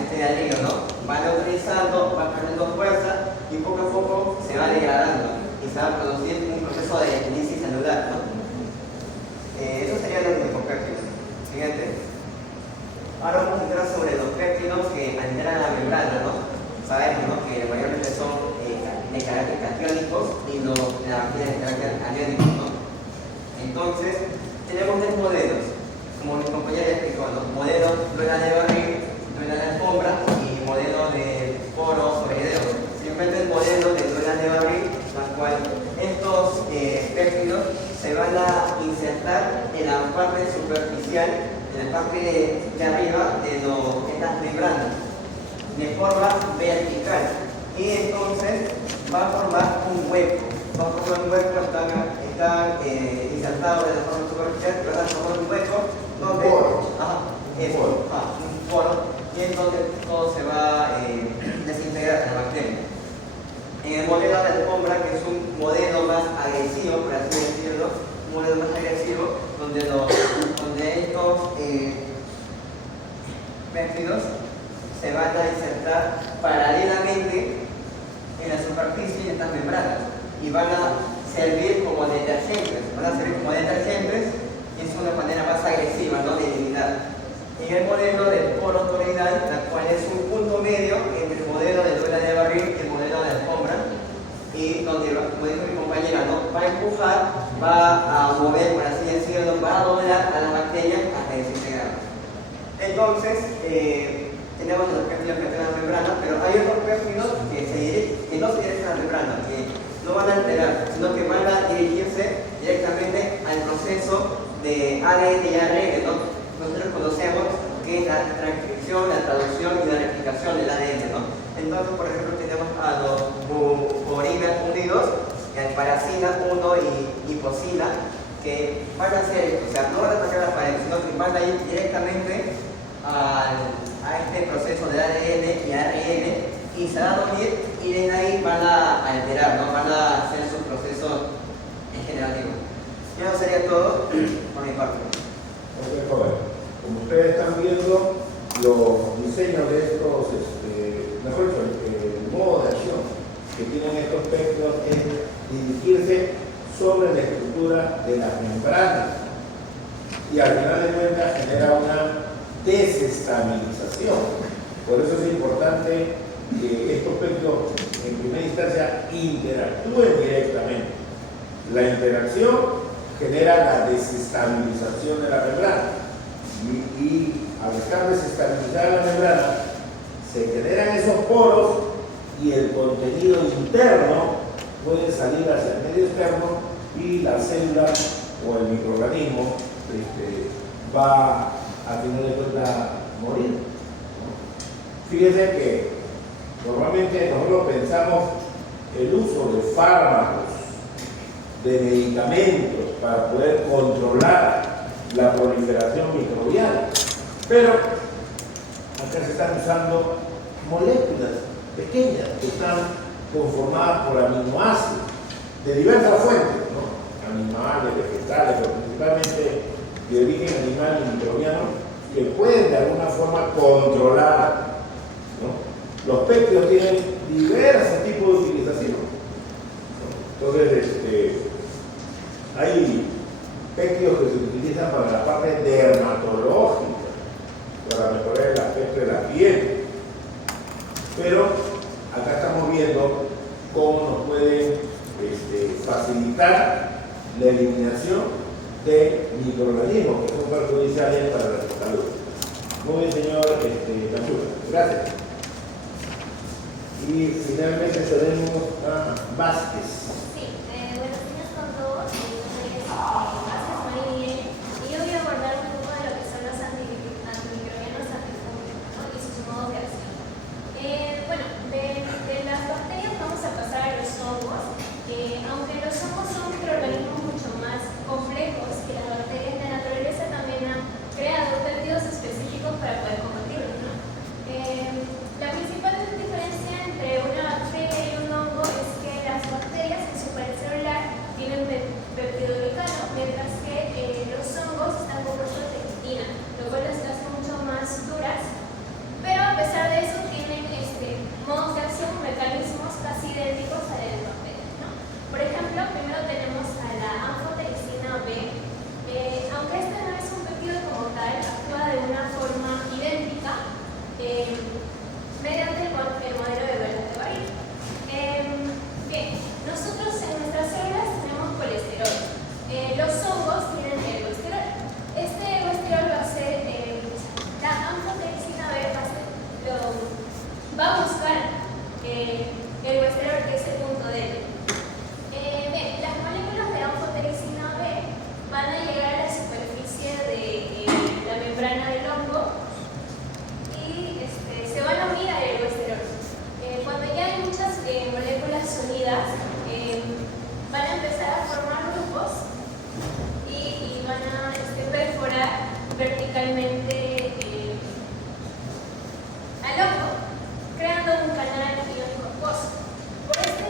este ladrillo, ¿no? Van utilizando, van perdiendo fuerza y poco a poco se va degradando y se va a producir un proceso de lisis celular, ¿no? Eso sería lo péptidos. Siguiente. Ahora vamos a entrar sobre los péptidos que alteran la membrana, ¿no? Sabemos, ¿no?, que mayormente son de carácter catiónicos y la bacteria de carácter aniónico, ¿no? Entonces, tenemos tres modelos, como mi compañera ya explicó, ¿no? Modelo rueda de barril, rueda de alfombra y modelo de poro sobre dedo. Simplemente el modelo de rueda de barril, la cual estos péptidos se van a insertar en la parte superficial, en la parte de arriba de estas membranas, de forma vertical, y entonces va a formar un hueco. Están insertados de la forma superficial, pero van a formar un hueco donde un foro, y entonces todo se va En el modelo de alfombra, que es un modelo más agresivo, por así decirlo, un modelo más agresivo, donde estos péptidos se van a insertar paralelamente en la superficie de estas membranas y van a servir como detergentes, y es una manera más agresiva, ¿no?, de eliminar. En el modelo de poro toroidal, la cual es un punto medio entre el modelo de duela de barril y el modelo de alfombra, y donde, como dijo mi compañera, ¿no?, va a empujar, va a mover, por así decirlo, va a doblar a las bacterias hasta desintegrarlas. Entonces, tenemos los péptidos que están en la membrana, pero hay otros péptidos que no se dirigen a la membrana, que no van a alterar, sino que van a dirigirse directamente al proceso de ADN y ARN, ¿no? Nosotros conocemos que es la transcripción, la traducción y la replicación del ADN, ¿no? Entonces, por ejemplo, tenemos a los purinas unidos, paracina 1 y posina, que van a hacer esto, o sea, no van a atacar la pared, sino que van a ir directamente a este proceso de ADN y ARN y se van a unir y de ahí van a alterar, ¿no? Van a hacer sus procesos generativos. Ya no sería todo por mi parte. Ok, joven. Como ustedes están viendo, los diseños de estos, mejor dicho, el modo de acción que tienen estos péptidos es dirigirse sobre la estructura de las membranas y al final de cuentas genera una desestabilización. Por eso es importante que estos péptidos en primera instancia interactúen directamente. La interacción genera la desestabilización de la membrana y al estar desestabilizada la membrana se generan esos poros y el contenido interno puede salir hacia el medio externo y la célula o el microorganismo va a final de cuentas morir, ¿no? Fíjense que normalmente nosotros pensamos el uso de fármacos, de medicamentos para poder controlar la proliferación microbiana, pero acá se están usando moléculas pequeñas que están conformadas por aminoácidos de diversas fuentes, ¿no? Animales, vegetales, pero principalmente de origen animal y microbiano, que pueden de alguna forma controlar, ¿no? Los péptidos tienen diversos tipos de utilización, ¿no? Entonces, hay péptidos que se utilizan para la parte dermatológica, para mejorar el aspecto de la piel, pero acá estamos viendo cómo nos pueden facilitar la eliminación de microorganismos que son perjudiciales para la salud. Muy bien, señor Canchura. Gracias. Y finalmente tenemos a Vázquez. Sí, buenos días con todos. Mi nombre es Vázquez María y yo voy a abordar un poco de lo que son los antimicrobianos antifúngicos, ¿no?, y sus modos de acción. Bueno, de las bacterias vamos a pasar a los hongos. Aunque los hongos son microorganismos mucho más complejos que las bacterias, la naturaleza también ha creado péptidos específicos para poder combatirlos, ¿no? La principal diferencia entre una bacteria y un hongo es que las bacterias en su pared celular tienen peptidoglicano, mientras que los hongos están compuestos de quitina, lo cual las hace mucho más duras, pero a pesar de eso tienen modos de acción, mecanismos casi idénticos a los de las bacterias, ¿no? Por ejemplo, primero tenemos a la anfotericina B. Aunque este no es un péptido como tal, actúa de una forma idéntica mediante el modelo de duela de barril. Bien, nosotros en nuestras células tenemos colesterol. Los hongos tienen ergosterol. Este ergosterol va a ser la anfotericina B va a buscar el ergosterol, que es el punto débil. Bien, las moléculas de anfotericina B van a llegar a la superficie de la membrana del hongo y se van a unir al ergosterol. Cuando ya hay muchas moléculas unidas, van a empezar a formar grupos y van a perforar verticalmente al hongo, creando un canal iónico acuoso. Por este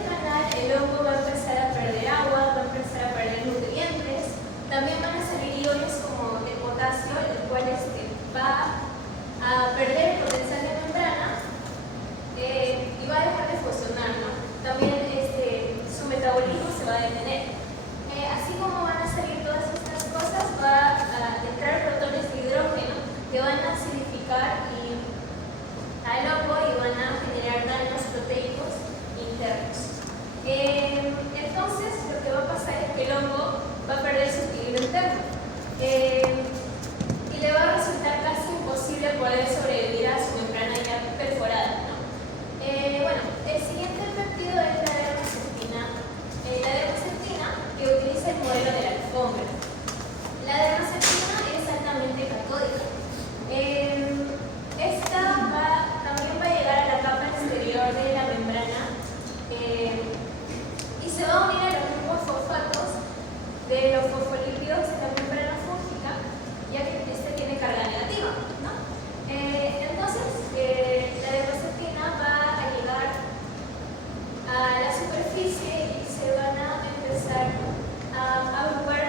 empezar a agrupar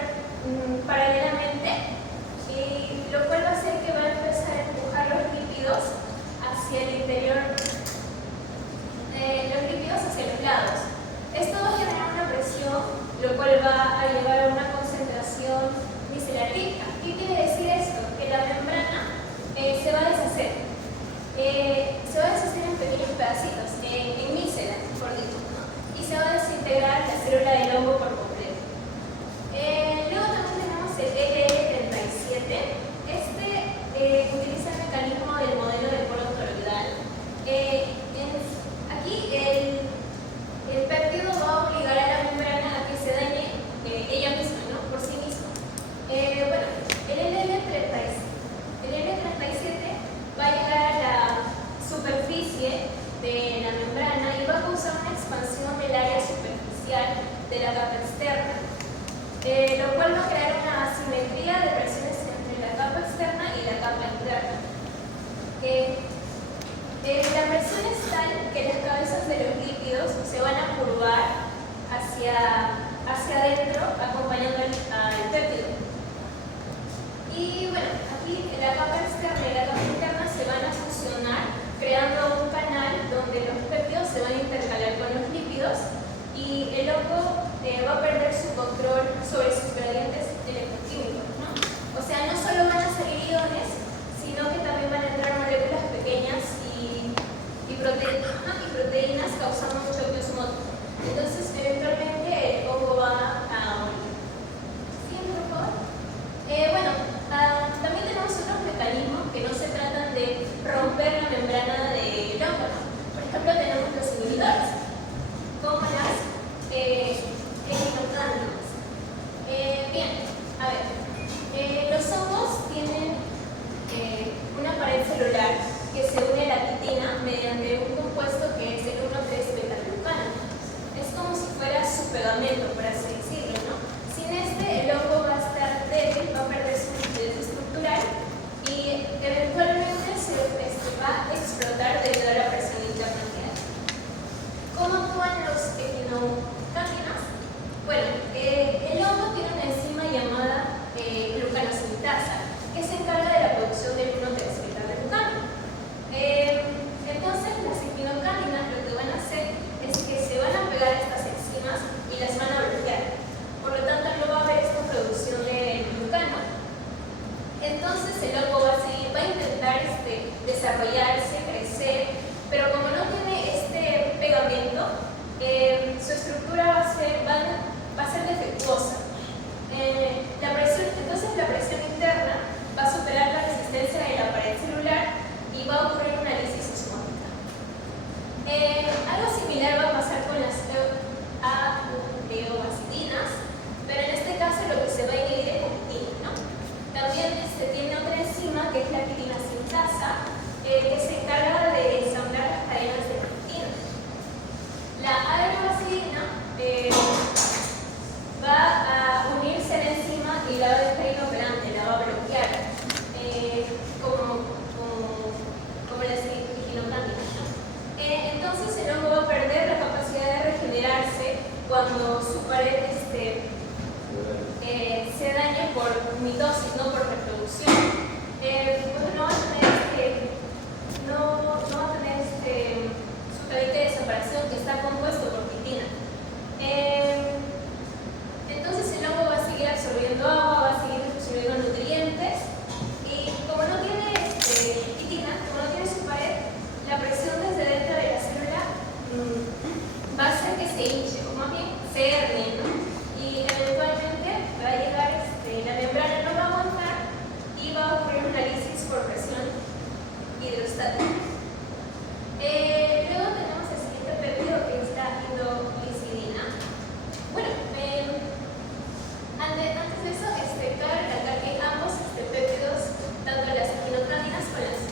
paralelamente, y lo cual va a hacer que va a empezar a empujar los lípidos hacia el interior, los lípidos hacia los lados. Esto va a generar una presión, lo cual va a llevar a una concentración micelar rica. ¿Qué quiere decir esto? Que la membrana se va a deshacer. Se va a deshacer en pequeños pedacitos, en mícelas, por dicho, ¿no? Y se va a desintegrar la célula del hongo por completo. Luego también tenemos el LL37. Utiliza el mecanismo del modelo de polo toroidal. Aquí el péptido va a obligar a la membrana a que se dañe ella misma, ¿no? Por sí misma. Bueno, el LL37 va a llegar a la superficie de la membrana y va a causar una expansión del área superficial de la capa externa, lo cual va a crear una asimetría de presiones entre la capa externa y la capa interna. La presión es tal que las cabezas de los lípidos se van a curvar hacia adentro, acompañando al péptido. Y bueno, aquí la capa externa y la capa interna se van a fusionar, creando un canal donde los péptidos se van a intercalar con los lípidos y el hongo va a perder su control sobre sus gradientes electroquímicos, ¿no? O sea, no solo van a salir iones, sino que también van a entrar moléculas pequeñas y proteínas causando un choque osmótico. Entonces, eventualmente el hongo va a morir. ¿Sí, por favor? Bueno, también tenemos otros mecanismos que no se tratan de romper la membrana del hongo, ¿no? Por ejemplo, tenemos los inhibidores, como las echinocánidas. Bien, a ver, los hongos tienen una pared celular que se une a la quitina mediante un compuesto que es el 1,3-beta-glucano. Es como si fuera su pegamento, por así decirlo, ¿no? Sin este, el hongo va a estar débil, va a perder su rigidez estructural y eventualmente se va a explotar debido a la presión interna que hay. ¿Cómo actúan los echinocánidas? Bueno, el hongo tiene una enzima llamada glucanosinitasa que se encarga de la producción del 1,3-beta-glucano. Entonces, las echinocánidas lo que van a hacer es que se van a pegar a estas enzimas y las van a bloquear. Por lo tanto, no va a haber esta producción de glucano. Entonces, el hongo va a intentar desarrollarse, crecer, pero como no tiene este pegamento, su estructura va a ser defectuosa. Entonces, la presión interna va a superar la resistencia de la pared celular y va a ocurrir una lisis osmótica. Algo similar va a pasar con las adeobacidinas, pero en este caso lo que se va a inhibir es la quitina, ¿no? También tiene otra enzima que es la quitina sintasa, que se encarga de ensamblar las cadenas de la quitina. La adeobacidina va a unirse a la enzima y la va a dejar inoperante, la va a bloquear, como las echinocánidas, ¿no? Entonces el hongo va a perder la capacidad de regenerarse cuando su pared se dañe por mitosis, no por reproducción. No va a tener su tabique de separación, que está compuesto por quitina. Entonces el hongo va a seguir absorbiendo agua, va a seguir absorbiendo nutrientes y como no tiene quitina, como no tiene su pared, la presión desde dentro de la célula va a hacer que se hinche, o más bien se herne, ¿no? Y eventualmente va a llegar, la membrana no va a aguantar y va a ocurrir una lisis por presión hidrostática. Luego tenemos el siguiente péptido, que es la indoglicidina. Bueno, antes de eso, cabe recalcar que ambos péptidos, tanto las echinocánidas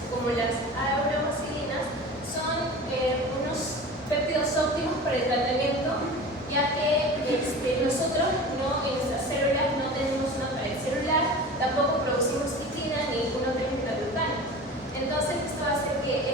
como las adeobacidinas, son unos péptidos óptimos para el tratamiento, ya que nosotros en nuestras células no tenemos una pared celular, tampoco producimos quitina ni 1,3-beta-glucano. Entonces, esto va a hacer que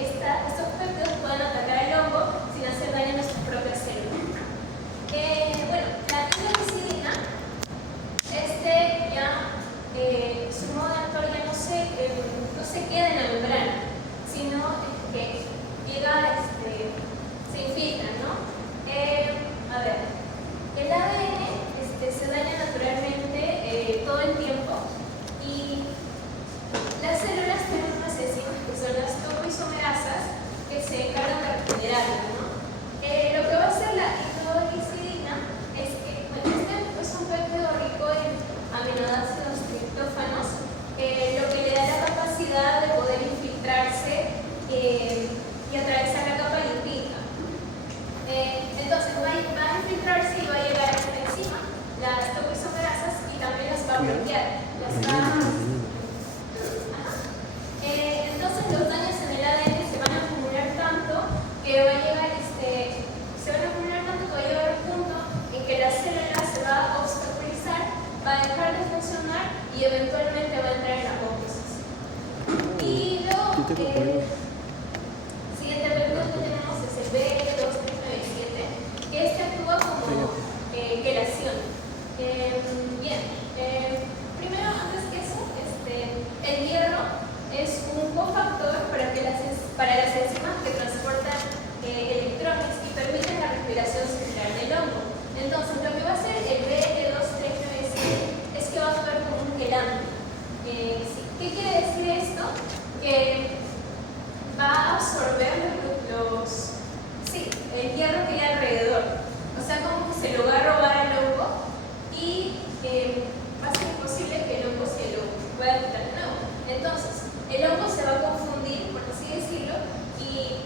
Siguiente péptido que tenemos es el BL2397, que este actúa como quelación. Bien, primero, antes que eso, el hierro es un cofactor para las enzimas que transportan electrones y permiten la respiración celular del hongo. Entonces, lo que va a hacer el BL2397 es que va a actuar como un quelante. ¿Qué quiere decir esto? Que va a absorber el hierro que hay alrededor. O sea, como que se lo va a robar al hongo y va a ser imposible que el hongo se lo pueda quitar de nuevo. Entonces, el hongo se va a confundir, por así decirlo, y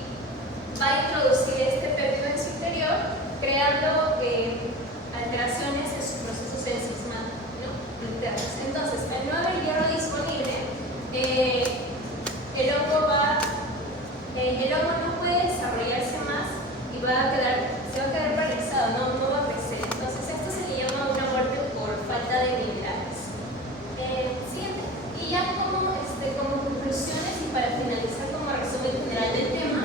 va a introducir este péptido en su interior, creando alteraciones en sus procesos enzimáticos, ¿no? Internos. Entonces, al no haber hierro disponible, el hongo no puede desarrollarse más y se va a quedar paralizado, no va a crecer. Entonces, esto se le llama una muerte por falta de minerales. Siguiente. Y ya como conclusiones y para finalizar como resumen general del tema,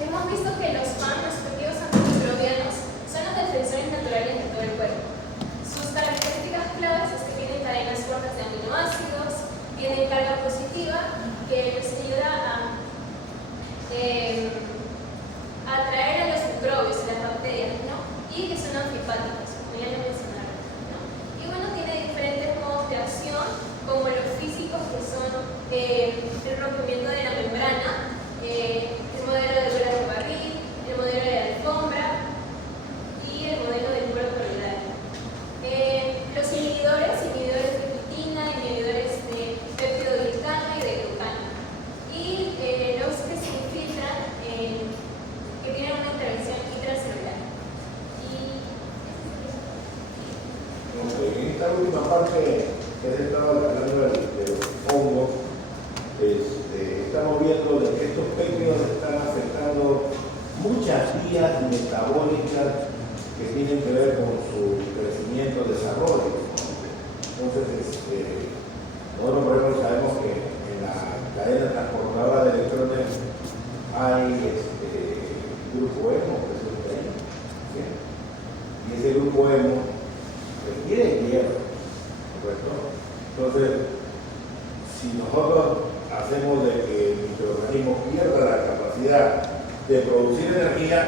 hemos visto que los PAN, los péptidos antimicrobianos, son los defensores naturales de todo el cuerpo. Sus características claves es que tienen cadenas cortas de aminoácidos, tienen carga positiva que les ayuda a atraer a los microbios, a las bacterias, ¿no? Y que son antifáticos, como ya lo mencionaron, ¿no? Y bueno, tiene diferentes modos de acción, como los físicos, que son el rompimiento de la membrana, el modelo de bola de barril, el modelo de alfombra y el modelo del cuerpo solidario. Los inhibidores de quitina, inhibidores de peptidoglicano y de glucano. Y los que se infiltran, que tienen una intervención intracelular. En esta última parte que has estado hablando de los hongos, estamos viendo de que estos péptidos están afectando muchas vías metabólicas que tienen que ver con su crecimiento, desarrollo. Entonces, nosotros por ejemplo sabemos que en la cadena transportadora de electrones hay grupo hemo, que es el hemo, ¿sí? Y ese grupo hemo requiere hierro, ¿correcto? Entonces, si nosotros hacemos de que el microorganismo pierda la capacidad de producir energía,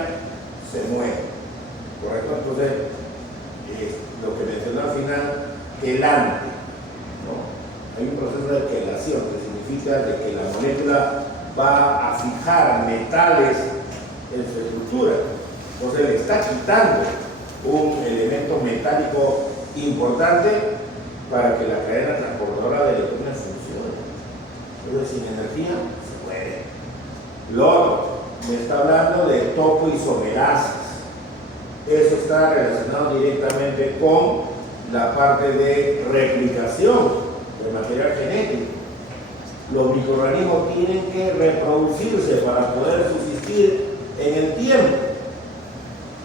se muere, ¿correcto? Entonces, lo que mencioné al final, quelante, ¿no? Hay un proceso de quelación, que significa de que la molécula va a fijar metales en su estructura. Entonces le está quitando un elemento metálico importante para que la cadena transportadora de electrones funcione. Entonces, sin energía se muere. Lo otro, me está hablando de topoisomerasas. Eso está relacionado directamente con la parte de replicación del material genético. Los microorganismos tienen que reproducirse para poder subsistir en el tiempo.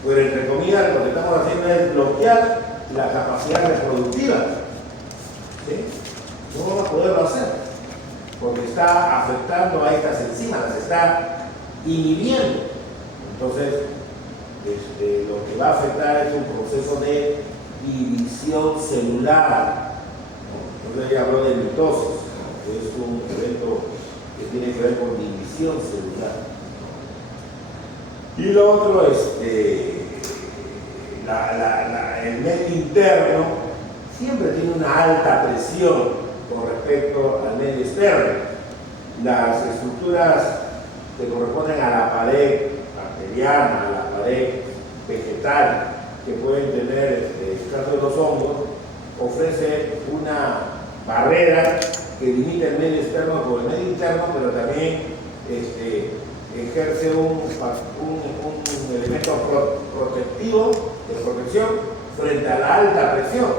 Pero entre comillas, lo que estamos haciendo es bloquear la capacidad reproductiva. ¿Sí? No vamos a poderlo hacer, porque está afectando a estas enzimas, las está inhibiendo. Entonces, lo que va a afectar es un proceso de inhibición celular. Entonces ya habló de mitosis, que es un evento que tiene que ver con división celular. Y lo otro es el medio interno siempre tiene una alta presión con respecto al medio externo. Las estructuras que corresponden a la pared bacteriana, a la pared vegetal, que pueden tener, en el caso de los hongos, ofrece una barrera que limita el medio externo con el medio interno, pero también ejerce un elemento protectivo, de protección, frente a la alta presión.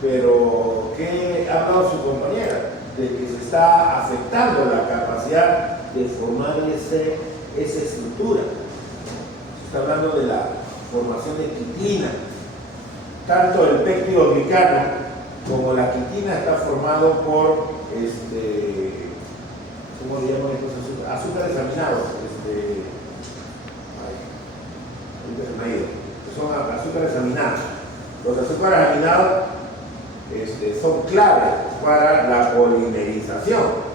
Pero, ¿qué ha hablado su compañera? De que se está afectando la capacidad de formar esa estructura. Se está hablando de la formación de quitina. Tanto el peptidoglicano como la quitina está formado por ¿cómo le llaman estos azúcares aminados? Que son azúcares aminados. Los azúcares aminados son claves para la polimerización.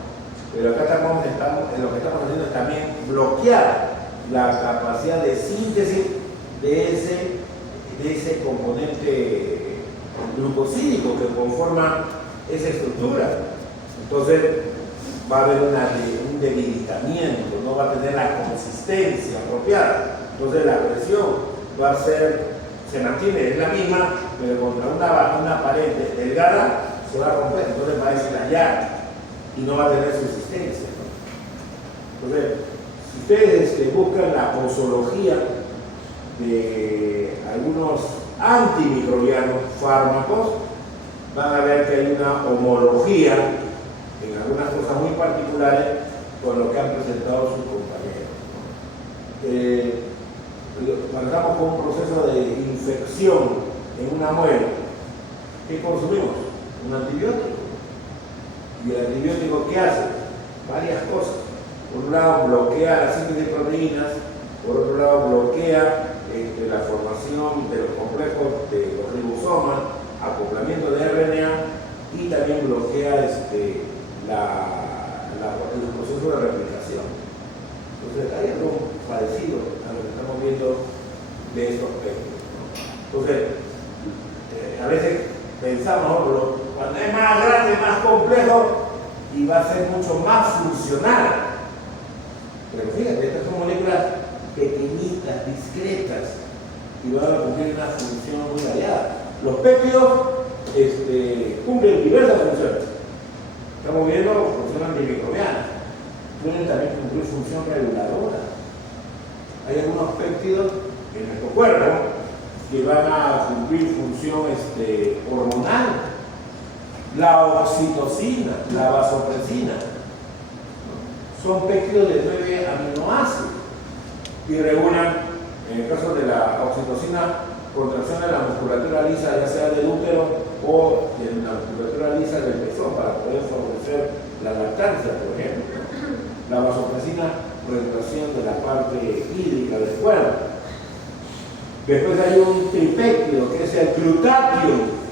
Pero acá lo que estamos haciendo es también bloquear la capacidad de síntesis de ese componente glucosídico que conforma esa estructura. Entonces va a haber un debilitamiento, no va a tener la consistencia apropiada. Entonces la presión va a ser, se mantiene, es la misma, pero contra una pared delgada se va a romper, entonces va a estallar y no va a tener subsistencia, ¿no? Entonces, si ustedes buscan la posología de algunos antimicrobianos fármacos, van a ver que hay una homología en algunas cosas muy particulares con lo que han presentado sus compañeros, ¿no? Cuando estamos con un proceso de infección en una muela, ¿qué consumimos? Un antibiótico. ¿Y el antibiótico qué hace? Varias cosas. Por un lado bloquea la síntesis de proteínas, por otro lado bloquea la formación de los complejos de los ribosomas, acoplamiento de RNA, y también bloquea el proceso de replicación. Entonces hay algo parecido a lo que estamos viendo de estos aspectos, ¿no? Entonces, a veces pensamos, ¿no? Cuando es más grande, más complejo, y va a ser mucho más funcional. Pero fíjate, estas son moléculas pequeñitas, discretas, y van a cumplir una función muy variada. Los péptidos cumplen diversas funciones. Estamos viendo función antimicrobiana. Pueden también cumplir función reguladora. Hay algunos péptidos en nuestro cuerpo que van a cumplir función hormonal. La oxitocina, la vasopresina, ¿no? Son péptidos de 9 aminoácidos y regulan, en el caso de la oxitocina, contracción de la musculatura lisa, ya sea del útero o de la musculatura lisa del pezón, para poder favorecer la lactancia, por ejemplo. La vasopresina, regulación de la parte hídrica del cuerpo. Después hay un tripéptido que es el glutatión,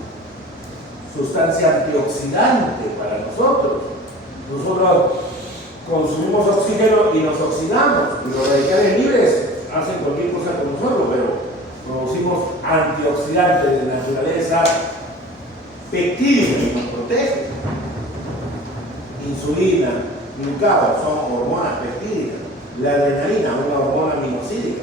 sustancia antioxidante para nosotros. Nosotros consumimos oxígeno y nos oxidamos, y los radicales libres hacen cualquier cosa con nosotros, pero producimos antioxidantes de naturaleza peptídica y nos protege. Insulina, glucagón son hormonas peptídicas. La adrenalina, una hormona aminocídica,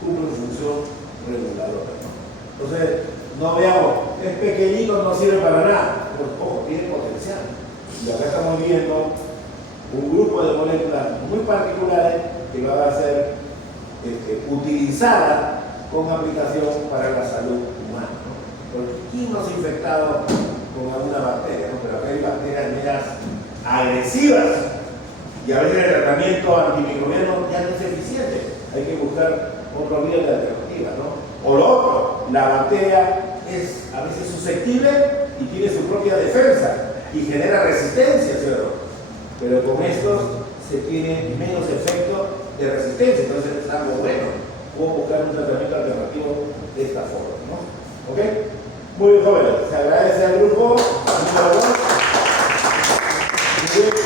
cumple función reguladora, ¿no? Entonces, no veamos, es pequeñito, no sirve para nada, pero ojo, tiene potencial. Y acá estamos viendo un grupo de moléculas muy particulares que van a ser utilizadas con aplicación para la salud humana, ¿no? Porque ¿quién no se ha infectado con alguna bacteria? ¿No? Pero acá hay bacterias medias agresivas y a veces el tratamiento antimicrobiano ya no es eficiente. Hay que buscar otra vía de alternativa, ¿no? O lo otro, la bacteria es a veces susceptible y tiene su propia defensa y genera resistencia, ¿cierto? Pero con estos se tiene menos efecto de resistencia, entonces es algo bueno. Puedo buscar un tratamiento alternativo de esta forma, ¿no? ¿Ok? Muy bien, jóvenes. Se agradece al grupo.